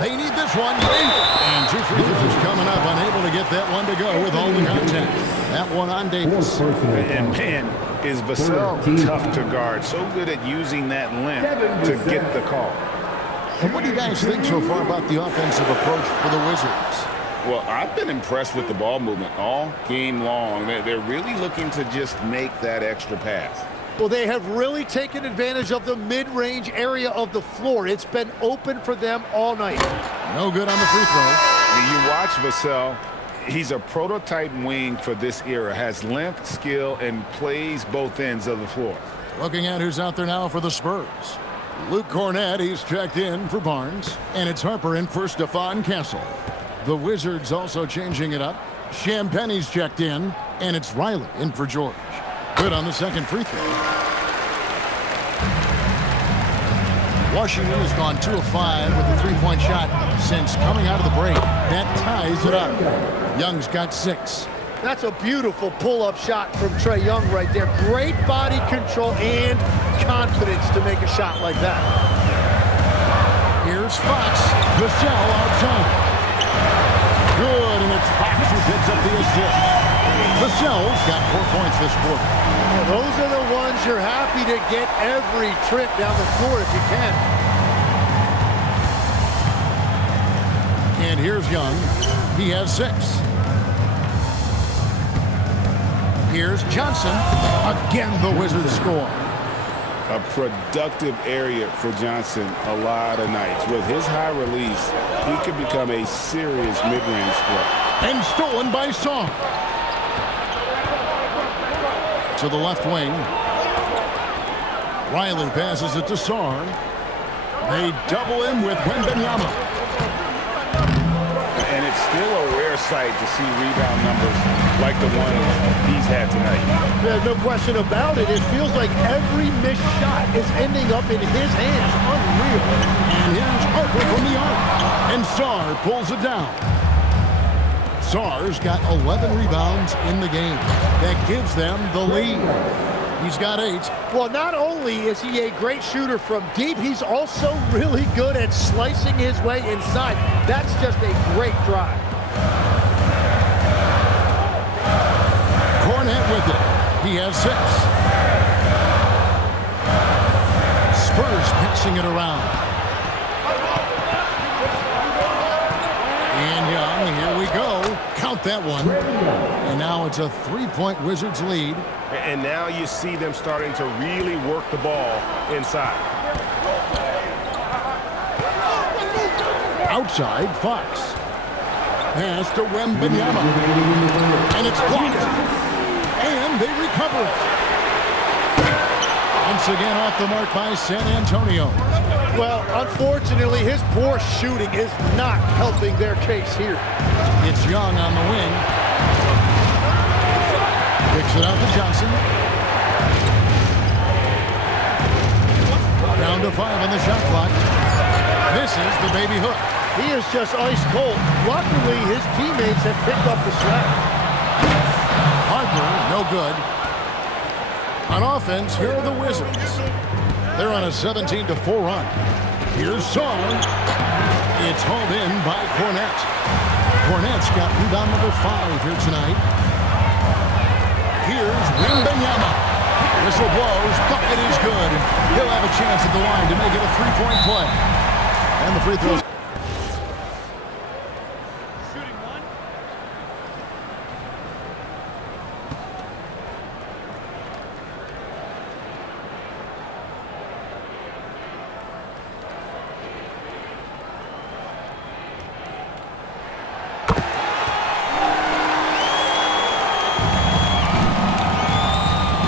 They need this one. And 2 free throws coming up. Unable to get that one to go with all the contact. That one on Davis. And man, is Vassell tough to guard. So good at using that length to get the call. And what do you guys think so far about the offensive approach for the Wizards? Well, I've been impressed with the ball movement all game long. They're really looking to just make that extra pass. Well, they have really taken advantage of the mid-range area of the floor. It's been open for them all night. No good on the free throw. You watch Vassell. He's a prototype wing for this era. Has length, skill, and plays both ends of the floor. Looking at who's out there now for the Spurs. Luke Cornett, he's checked in for Barnes. And it's Harper in for Stephon Castle. The Wizards also changing it up. Champagne's checked in. And it's Riley in for George. Good on the second free throw. Washington has gone 2 of 5 with a 3-point shot since coming out of the break. That ties it up. Young's got 6. That's a beautiful pull-up shot from Trae Young right there. Great body control and confidence to make a shot like that. Here's Fox. Vassell outside. Good, and it's Fox who picks up the assist. Vassell's got 4 points this quarter. Well, those are the ones you're happy to get every trip down the floor if you can. And here's Young. He has 6. Here's Johnson. Again, the Wizards score. A productive area for Johnson a lot of nights. With his high release, he could become a serious mid-range threat. And stolen by Song. To the left wing. Riley passes it to Song. They double him with Wembanyama. And it's still a rare sight to see rebound numbers like the ones he's had tonight. There's no question about it. It feels like every missed shot is ending up in his hands. Unreal. And here's Harper from the arc. And Sarr pulls it down. Sarr's got 11 rebounds in the game. That gives them the lead. He's got 8. Well, not only is he a great shooter from deep, he's also really good at slicing his way inside. That's just a great drive. Cornet with it. He has 6. Spurs passing it around. And Young, here we go. Count that one. And now it's a 3-point Wizards lead. And now you see them starting to really work the ball inside. Outside, Fox. Pass to Wembanyama. And it's blocked. And they recover it. Once again off the mark by San Antonio. Well, unfortunately, his poor shooting is not helping their case here. It's Young on the wing. Kicks it out to Johnson. Down to 5 on the shot clock. Misses the baby hook. He is just ice cold. Luckily, his teammates have picked up the slack. Harper, no good. On offense, here are the Wizards. They're on a 17-4 run. Here's Song. It's hauled in by Cornet. Cornet's got rebound number 5 here tonight. Here's Wembanyama. Whistle blows. Bucket is good. He'll have a chance at the line to make it a 3-point play. And the free throws.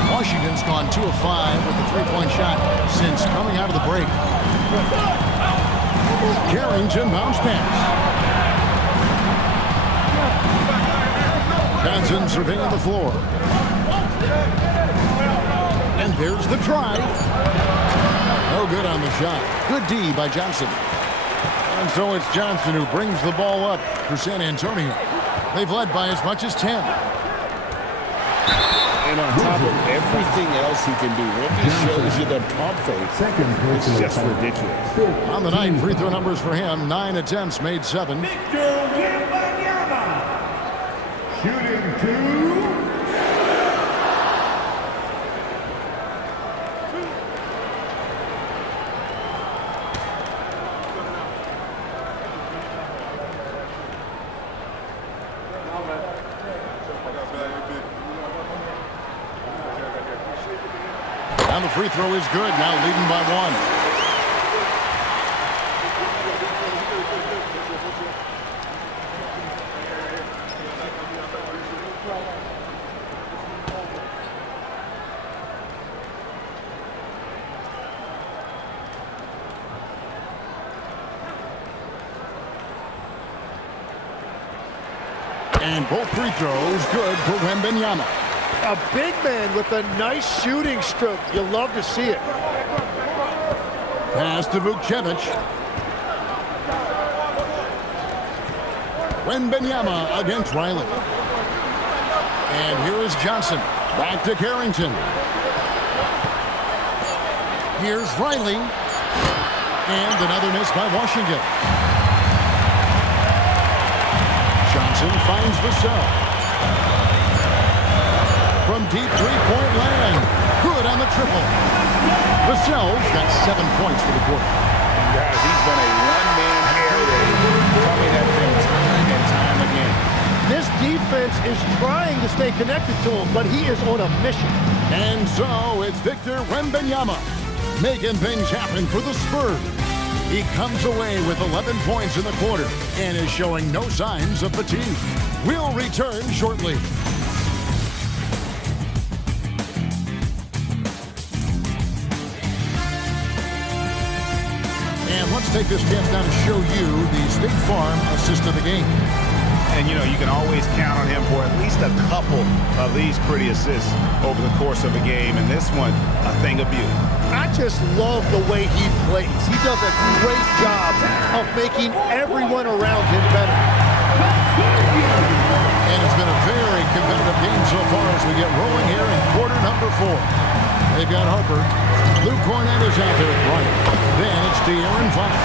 Washington's gone 2 of 5 with the 3-point shot since coming out of the break. Carrington bounce pass. Johnson surveying the floor. And there's the drive. No good on the shot. Good D by Johnson. And so it's Johnson who brings the ball up for San Antonio. They've led by as much as 10. And on top of everything else he can do, when he shows you the pump fake, it's just ridiculous. On the night, free throw numbers for him, 9 attempts, made 7. Shooting 2. And the free throw is good, now leading by 1. And both free throws good for Wembanyama. A big man with a nice shooting stroke. You'll love to see it. Pass to Vucevic. Wembanyama against Riley. And here is Johnson. Back to Carrington. Here's Riley. And another miss by Washington. Johnson finds Vassell. From deep three-point land. Good on the triple. Vassell's got 7 points for the quarter. Guys, he's been a one-man air raid coming at them time and time again. This defense is trying to stay connected to him, but he is on a mission. And so it's Victor Wembanyama. making things happen for the Spurs. He comes away with 11 points in the quarter and is showing no signs of fatigue. We'll return shortly. And let's take this chance now to show you the State Farm assist of the game. And, you know, you can always count on him for at least a couple of these pretty assists over the course of a game. And this one, a thing of beauty. I just love the way he plays. He does a great job of making everyone around him better. And it's been a very competitive game so far as we get rolling here in quarter number 4. They've got Harper. Luke Cornett is out there at Bryant. Then it's De'Aaron Fox.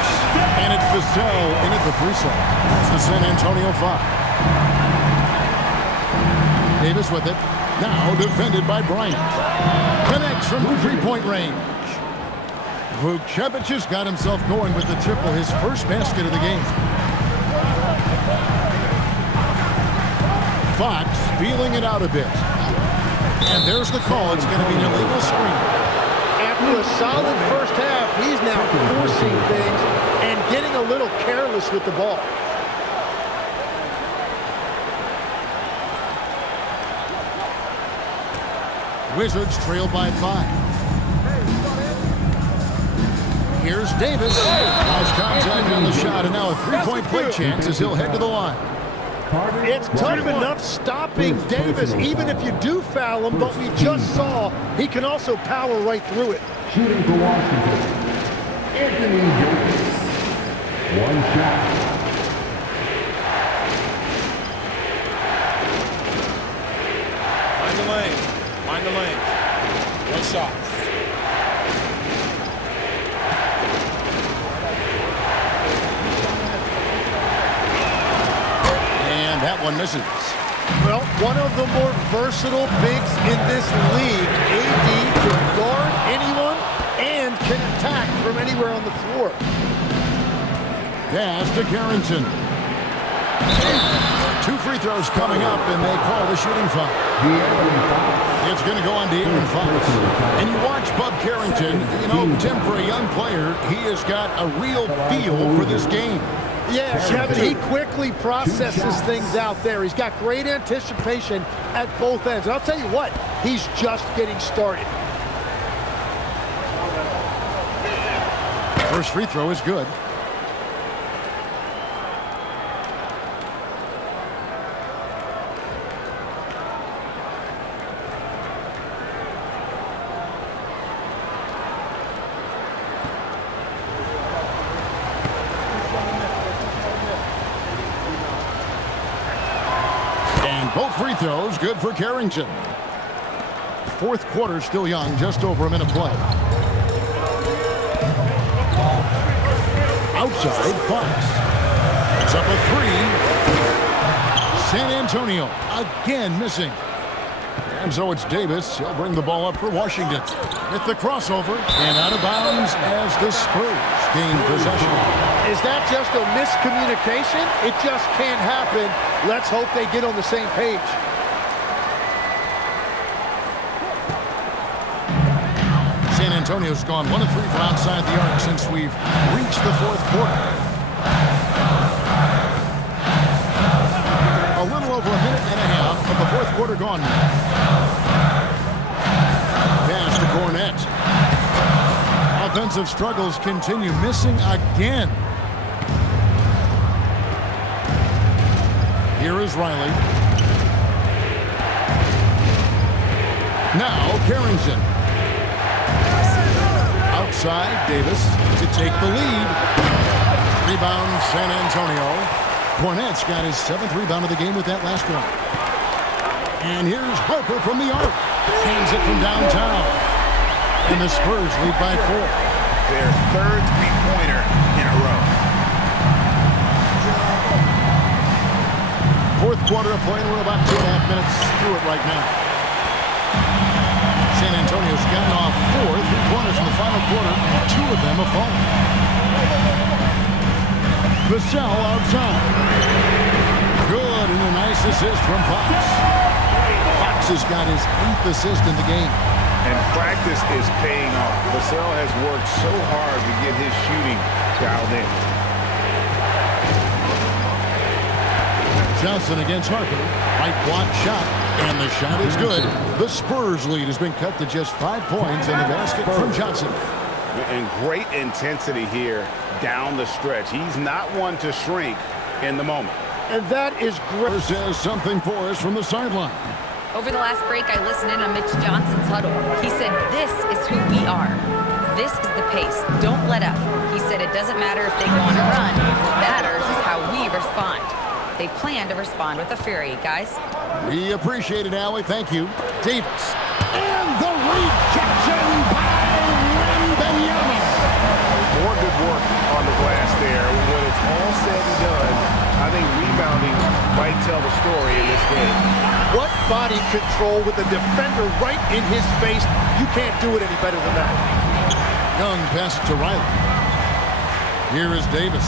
And it's Vassell in at the free throw. It's the San Antonio 5. Davis with it. Now defended by Bryant. Connects from three-point range. Vucevic has got himself going with the triple, his first basket of the game. Fox feeling it out a bit. And there's the call. It's going to be an illegal screen. After a solid first half, he's now forcing things and getting a little careless with the ball. Wizards trail by 5. Here's Davis. Nice contact on the shot, and now a three-point play chance as he'll head to the line. It's tough enough stopping Davis, even if you do foul him, but we just saw he can also power right through it. Shooting for Washington, Anthony Davis. One shot. Mind the lanes. Mind the lanes. One shot. And that one misses. Well, one of the more versatile bigs in this league. AD can guard anyone and can attack from anywhere on the floor. Pass to Carrington. 2 free throws coming up, and they call the shooting foul. It's going to go on De'Aaron Fox. And you watch Bub Carrington, you know, Tim, for a young player, he has got a real feel for this game. Yeah, Kevin, he quickly processes things out there. He's got great anticipation at both ends. And I'll tell you what, he's just getting started. First free throw is good. Both free throws good for Carrington. Fourth quarter still young, just over a minute play. Outside, Fox. It's up a 3. San Antonio again missing. And so it's Davis. He'll bring the ball up for Washington. With the crossover and out of bounds as the Spurs gain possession. Is that just a miscommunication? It just can't happen. Let's hope they get on the same page. San Antonio's gone 1 of 3 from outside the arc since we've reached the fourth quarter. A little over a minute and a half of the fourth quarter gone now. Pass to Cornett. Offensive struggles continue, missing again. Here is Riley. Now Carrington. Outside, Davis to take the lead. Rebound, San Antonio. Cornett's got his 7th rebound of the game with that last one. And here's Harper from the arc. Hands it from downtown. And the Spurs lead by 4. Their 3rd three-pointer in a row. Fourth quarter of play, and we're about 2.5 minutes through it right now. San Antonio's gotten off 4 3-pointers in the final quarter, and 2 of them have fallen. Vassell outside. Good, and a nice assist from Fox. Fox has got his 8th assist in the game. And And practice is paying off. Vassell has worked so hard to get his shooting dialed in. Johnson against Harper. Right block shot, and the shot is good. The Spurs lead has been cut to just 5 points in the basket from Johnson. And great intensity here down the stretch. He's not one to shrink in the moment. And that is great. Says something for us from the sideline. Over the last break, I listened in on Mitch Johnson's huddle. He said, this is who we are. This is the pace. Don't let up. He said it doesn't matter if they go on a run. What matters is how we respond. They plan to respond with a fury, guys. We appreciate it, Allie. Thank you. Davis. And the rejection by Wembanyama. More good work on the glass there. When it's all said and done, I think rebounding might tell the story in this game. What body control with a defender right in his face. You can't do it any better than that. Young pass it to Riley. Here is Davis.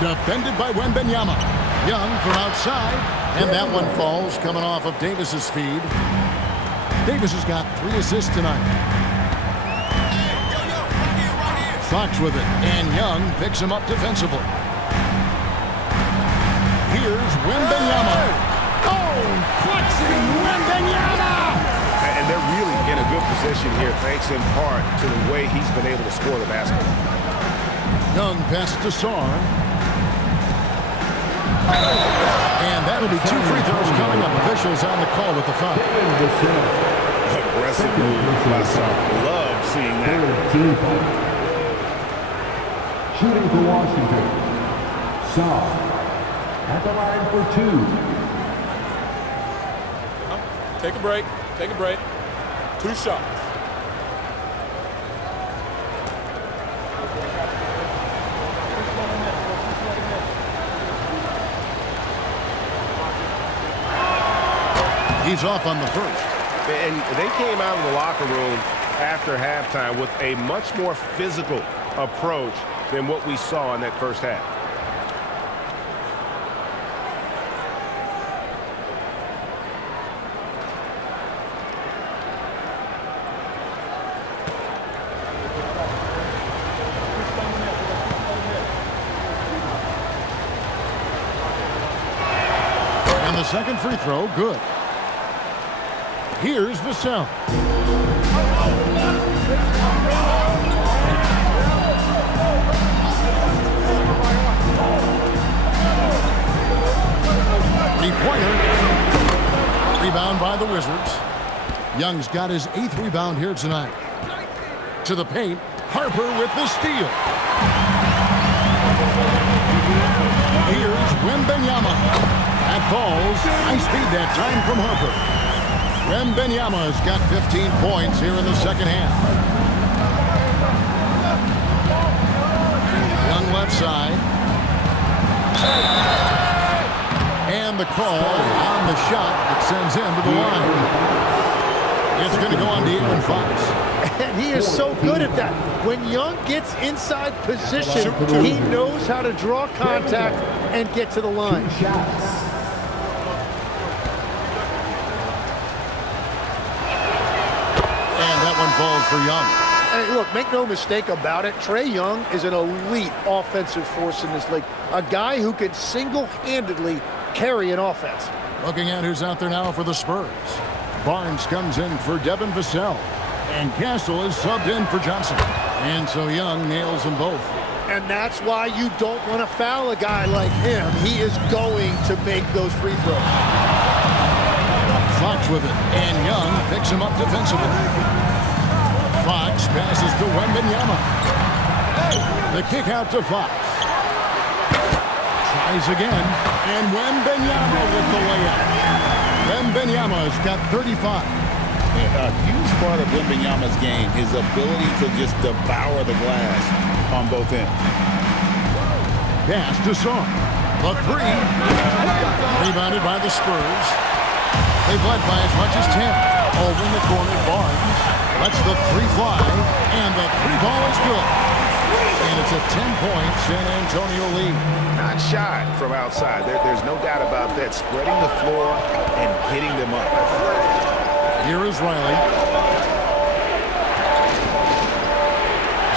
Defended by Wembanyama. Young from outside. And that one falls coming off of Davis's feed. Davis has got 3 assists tonight. Fox with it. And Young picks him up defensively. Here's Wembanyama. Oh, flexing Wembanyama! And they're really in a good position here, thanks in part to the way he's been able to score the basket. Young pass to Sarr. And that'll be 2 free throws coming up. Officials on the call with the foul. Aggressive move by Sarr. Love seeing that. Shooting for Washington. Sarr at the line for 2. Take a break. Take a break. 2 shots. He's off on the first. And they came out of the locker room after halftime with a much more physical approach than what we saw in that first half. And the second free throw, good. Here's Vassell. Three-pointer. Rebound by the Wizards. Young's got his 8th rebound here tonight. To the paint. Harper with the steal. Here's Wembanyama. That falls. High speed that time from Harper. Wembanyama's got 15 points here in the second half. Young left side. And the call on the shot that sends him to the line. It's going to go on to Aaron Fox. And he is so good at that. When Young gets inside position, he knows how to draw contact and get to the line. And that one falls for Young. Hey, look, make no mistake about it. Trae Young is an elite offensive force in this league. A guy who can single-handedly carry an offense. Looking at who's out there now for the Spurs. Barnes comes in for Devin Vassell. And Castle is subbed in for Johnson. And so Young nails them both. And that's why you don't want to foul a guy like him. He is going to make those free throws. Fox with it. And Young picks him up defensively. Fox passes to Wembanyama. The kick out to Fox. Tries again. And Wembanyama with the layup. Wembanyama's got 35. A huge part of Wembanyama's game, his ability to just devour the glass on both ends. Pass to Sarr. The 3. Rebounded by the Spurs. They've led by as much as 10. Over in the corner, Barnes lets the 3 fly. And the 3 ball is good. And it's a 10-point San Antonio lead. Not Shai from outside. There's no doubt about that. Spreading the floor and getting them up. Here is Riley.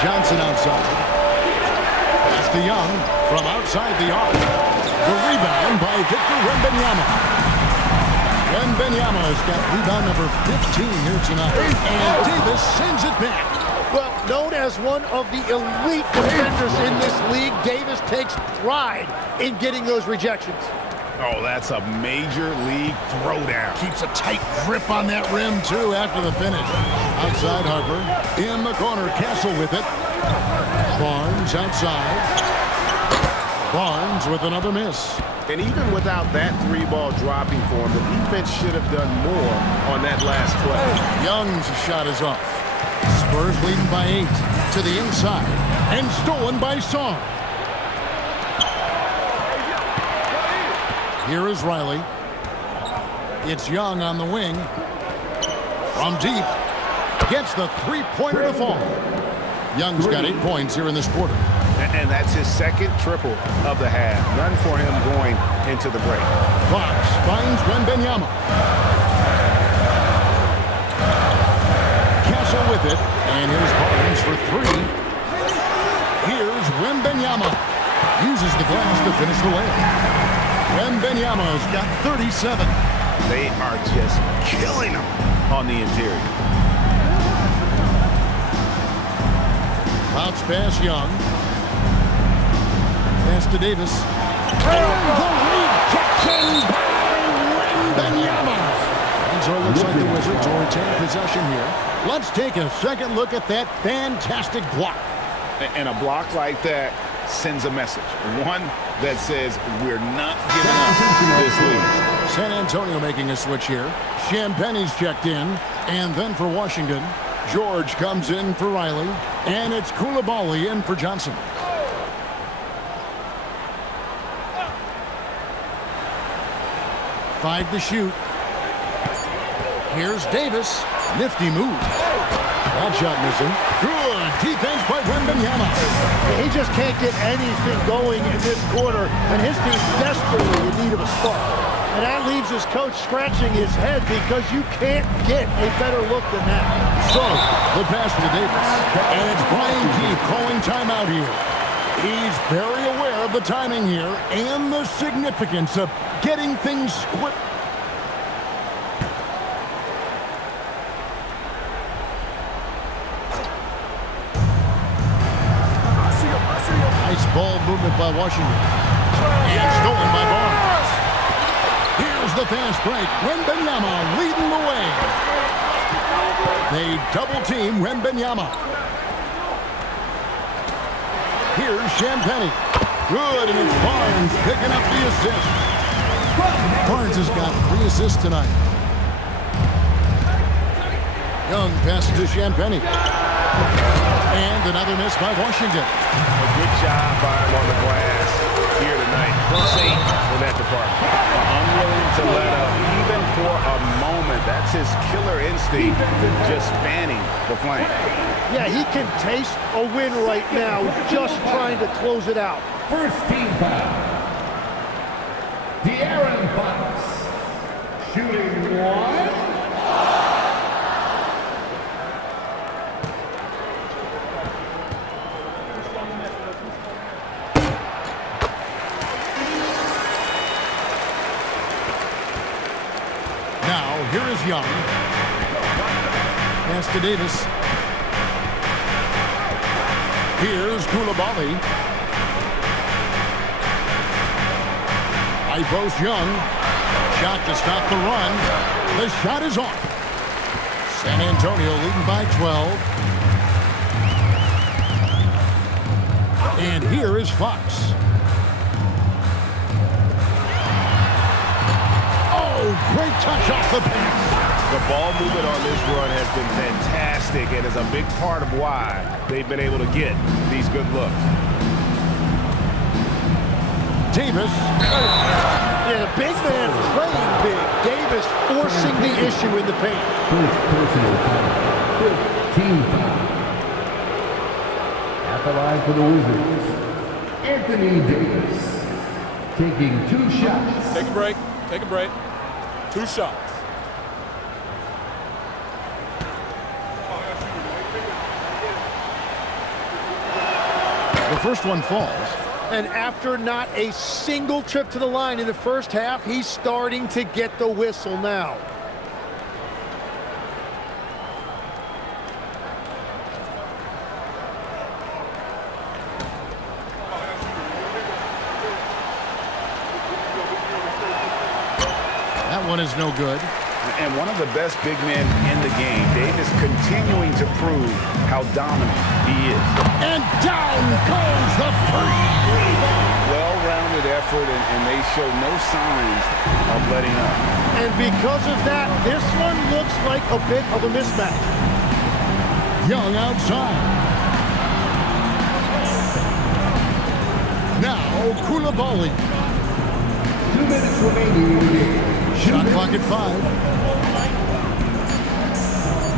Johnson outside. Pass to Young from outside the arc. The rebound by Victor Wembanyama. Wembanyama has got rebound number 15 here tonight. And Davis sends it back. Well, known as one of the elite defenders in this league, Davis takes pride in getting those rejections. Oh, that's a major league throwdown. Keeps a tight grip on that rim, too, after the finish. Outside Harper. In the corner, Castle with it. Barnes outside. Barnes with another miss. And even without that three-ball dropping for him, the defense should have done more on that last play. Young's shot is off. Spurs leading by 8 to the inside. And stolen by Song. Here is Riley. It's Young on the wing. From deep. Gets the three-pointer to fall. Young's got 8 points here in this quarter. And that's his second triple of the half. None for him going into the break. Fox finds Wembanyama. Castle with it. And here's Barnes for 3. Here's Wembanyama. Uses the glass to finish the layup. Wembanyama's got 37. They are just killing him on the interior. Bounce pass Young. Pass to Davis. And the rejection by Wembanyama. And so it looks like the Wizards will retain possession here. Let's take a second look at that fantastic block. And a block like that sends a message. One that says we're not giving up this lead. San Antonio making a switch here. Champagne's checked in. And then for Washington, George comes in for Riley. And it's Coulibaly in for Johnson. Five to shoot. Here's Davis. Nifty move. That shot missing. Good defense by Wembanyama. He just can't get anything going in this quarter, and his team's desperately in need of a spark. And that leaves his coach scratching his head because you can't get a better look than that. So, the pass to Davis. And it's Brian Keith calling timeout here. He's very aware of the timing here and the significance of getting things square. Nice ball movement by Washington. And stolen by Barnes. Here's the fast break. Wembanyama leading the way. They double team Wembanyama. Here's Champagnie. Good, and it's Barnes picking up the assist. Barnes has got 3 assists tonight. Young passes to Champagnie. And another miss by Washington. A good job by him on the glass here tonight. +8 in that department. Unwilling to let up even for a moment. That's his killer instinct, just fanning the flame. Yeah, he can taste a win right now, just trying to close it out. First team foul. De'Aaron Fox. Shooting 1. Here is Young. Pass to Davis. Here's Coulibaly. High post Young. Shot to stop the run. The shot is off. San Antonio leading by 12. And here is Fox. Great touch off the pass. The ball movement on this run has been fantastic and is a big part of why they've been able to get these good looks. Davis. Yeah, the big man playing big. Davis forcing the issue in the paint. First personal foul. 15 foul. At the line for the Wizards, Anthony Davis taking 2 shots. Take a break. Take a break. 2 shots. The first one falls. And after not a single trip to the line in the first half, he's starting to get the whistle now. That one is no good. And one of the best big men in the game, Davis continuing to prove how dominant he is. And down goes the free. Well-rounded effort, and they show no signs of letting up. And because of that, this one looks like a bit of a mismatch. Young outside. Now, Koulibaly. 2 minutes remaining in the game. Shot clock at 5.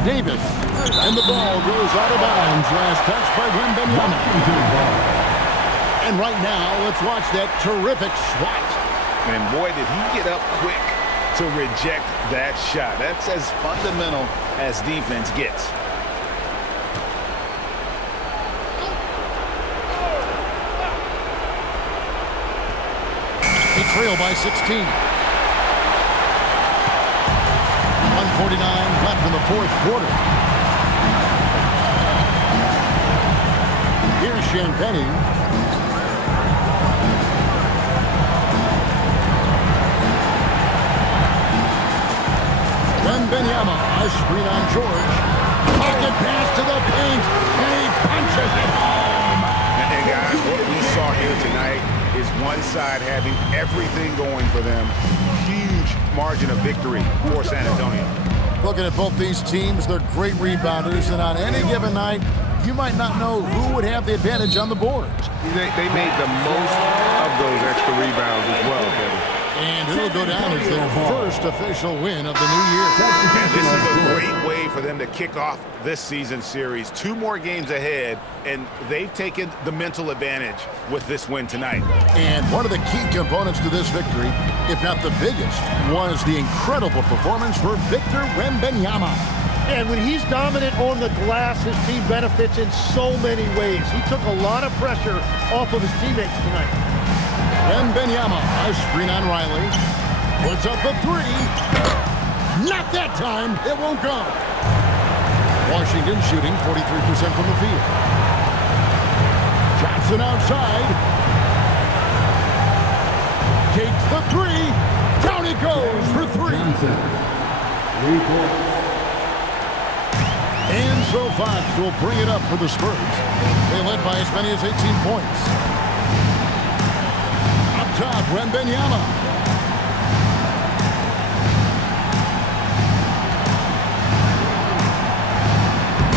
Davis. And the ball goes out of bounds. Last touch by Wembanyama. And right now, let's watch that terrific swat. And boy, did he get up quick to reject that shot. That's as fundamental as defense gets. They trail by 16. 1:49 left in the fourth quarter. Here's Champagny. Wembanyama, a screen on George. Pocket pass to the paint, and he punches it home. And guys, what we saw here tonight is one side having everything going for them. Huge margin of victory for San Antonio. Looking at both these teams, they're great rebounders, and on any given night, you might not know who would have the advantage on the boards. They made the most of those extra rebounds as well, Kevin. And it'll go down as their first official win of the new year. And this is a great way for them to kick off this season series. 2 more games ahead, and they've taken the mental advantage with this win tonight. And one of the key components to this victory, if not the biggest, was the incredible performance for Victor Wembanyama. And when he's dominant on the glass, his team benefits in so many ways. He took a lot of pressure off of his teammates tonight. Wembanyama, a screen on Riley. Puts up the 3. Not that time. It won't go. Washington shooting 43% from the field. Johnson outside. Takes the 3. Down it goes for 3. And so Fox will bring it up for the Spurs. They led by as many as 18 points. Up top, Wembanyama.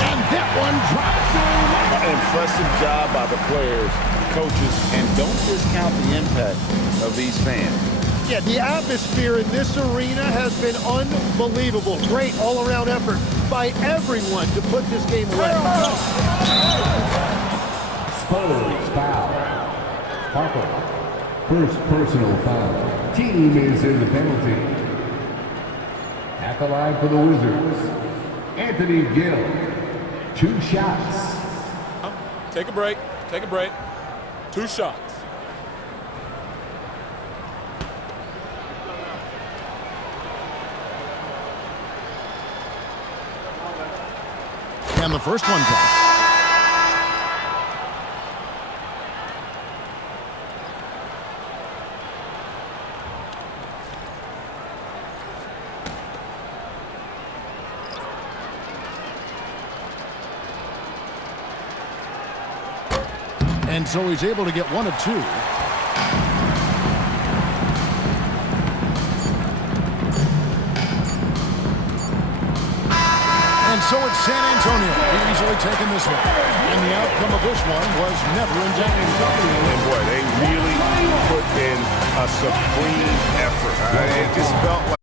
And that one drops. Impressive job by the players, coaches, and don't discount the impact of these fans. Yeah, the atmosphere in this arena has been unbelievable. Great all-around effort by everyone to put this game away. Spurs foul. Harper. First personal foul. Team is in the penalty. At the line for the Wizards, Anthony Gill. 2 shots. Take a break. Take a break. 2 shots. And the first one drops. And so he's able to get 1 of 2. And so it's San Antonio easily taking this one. And the outcome of this one was never in doubt. And boy, they really put in a supreme effort. It just felt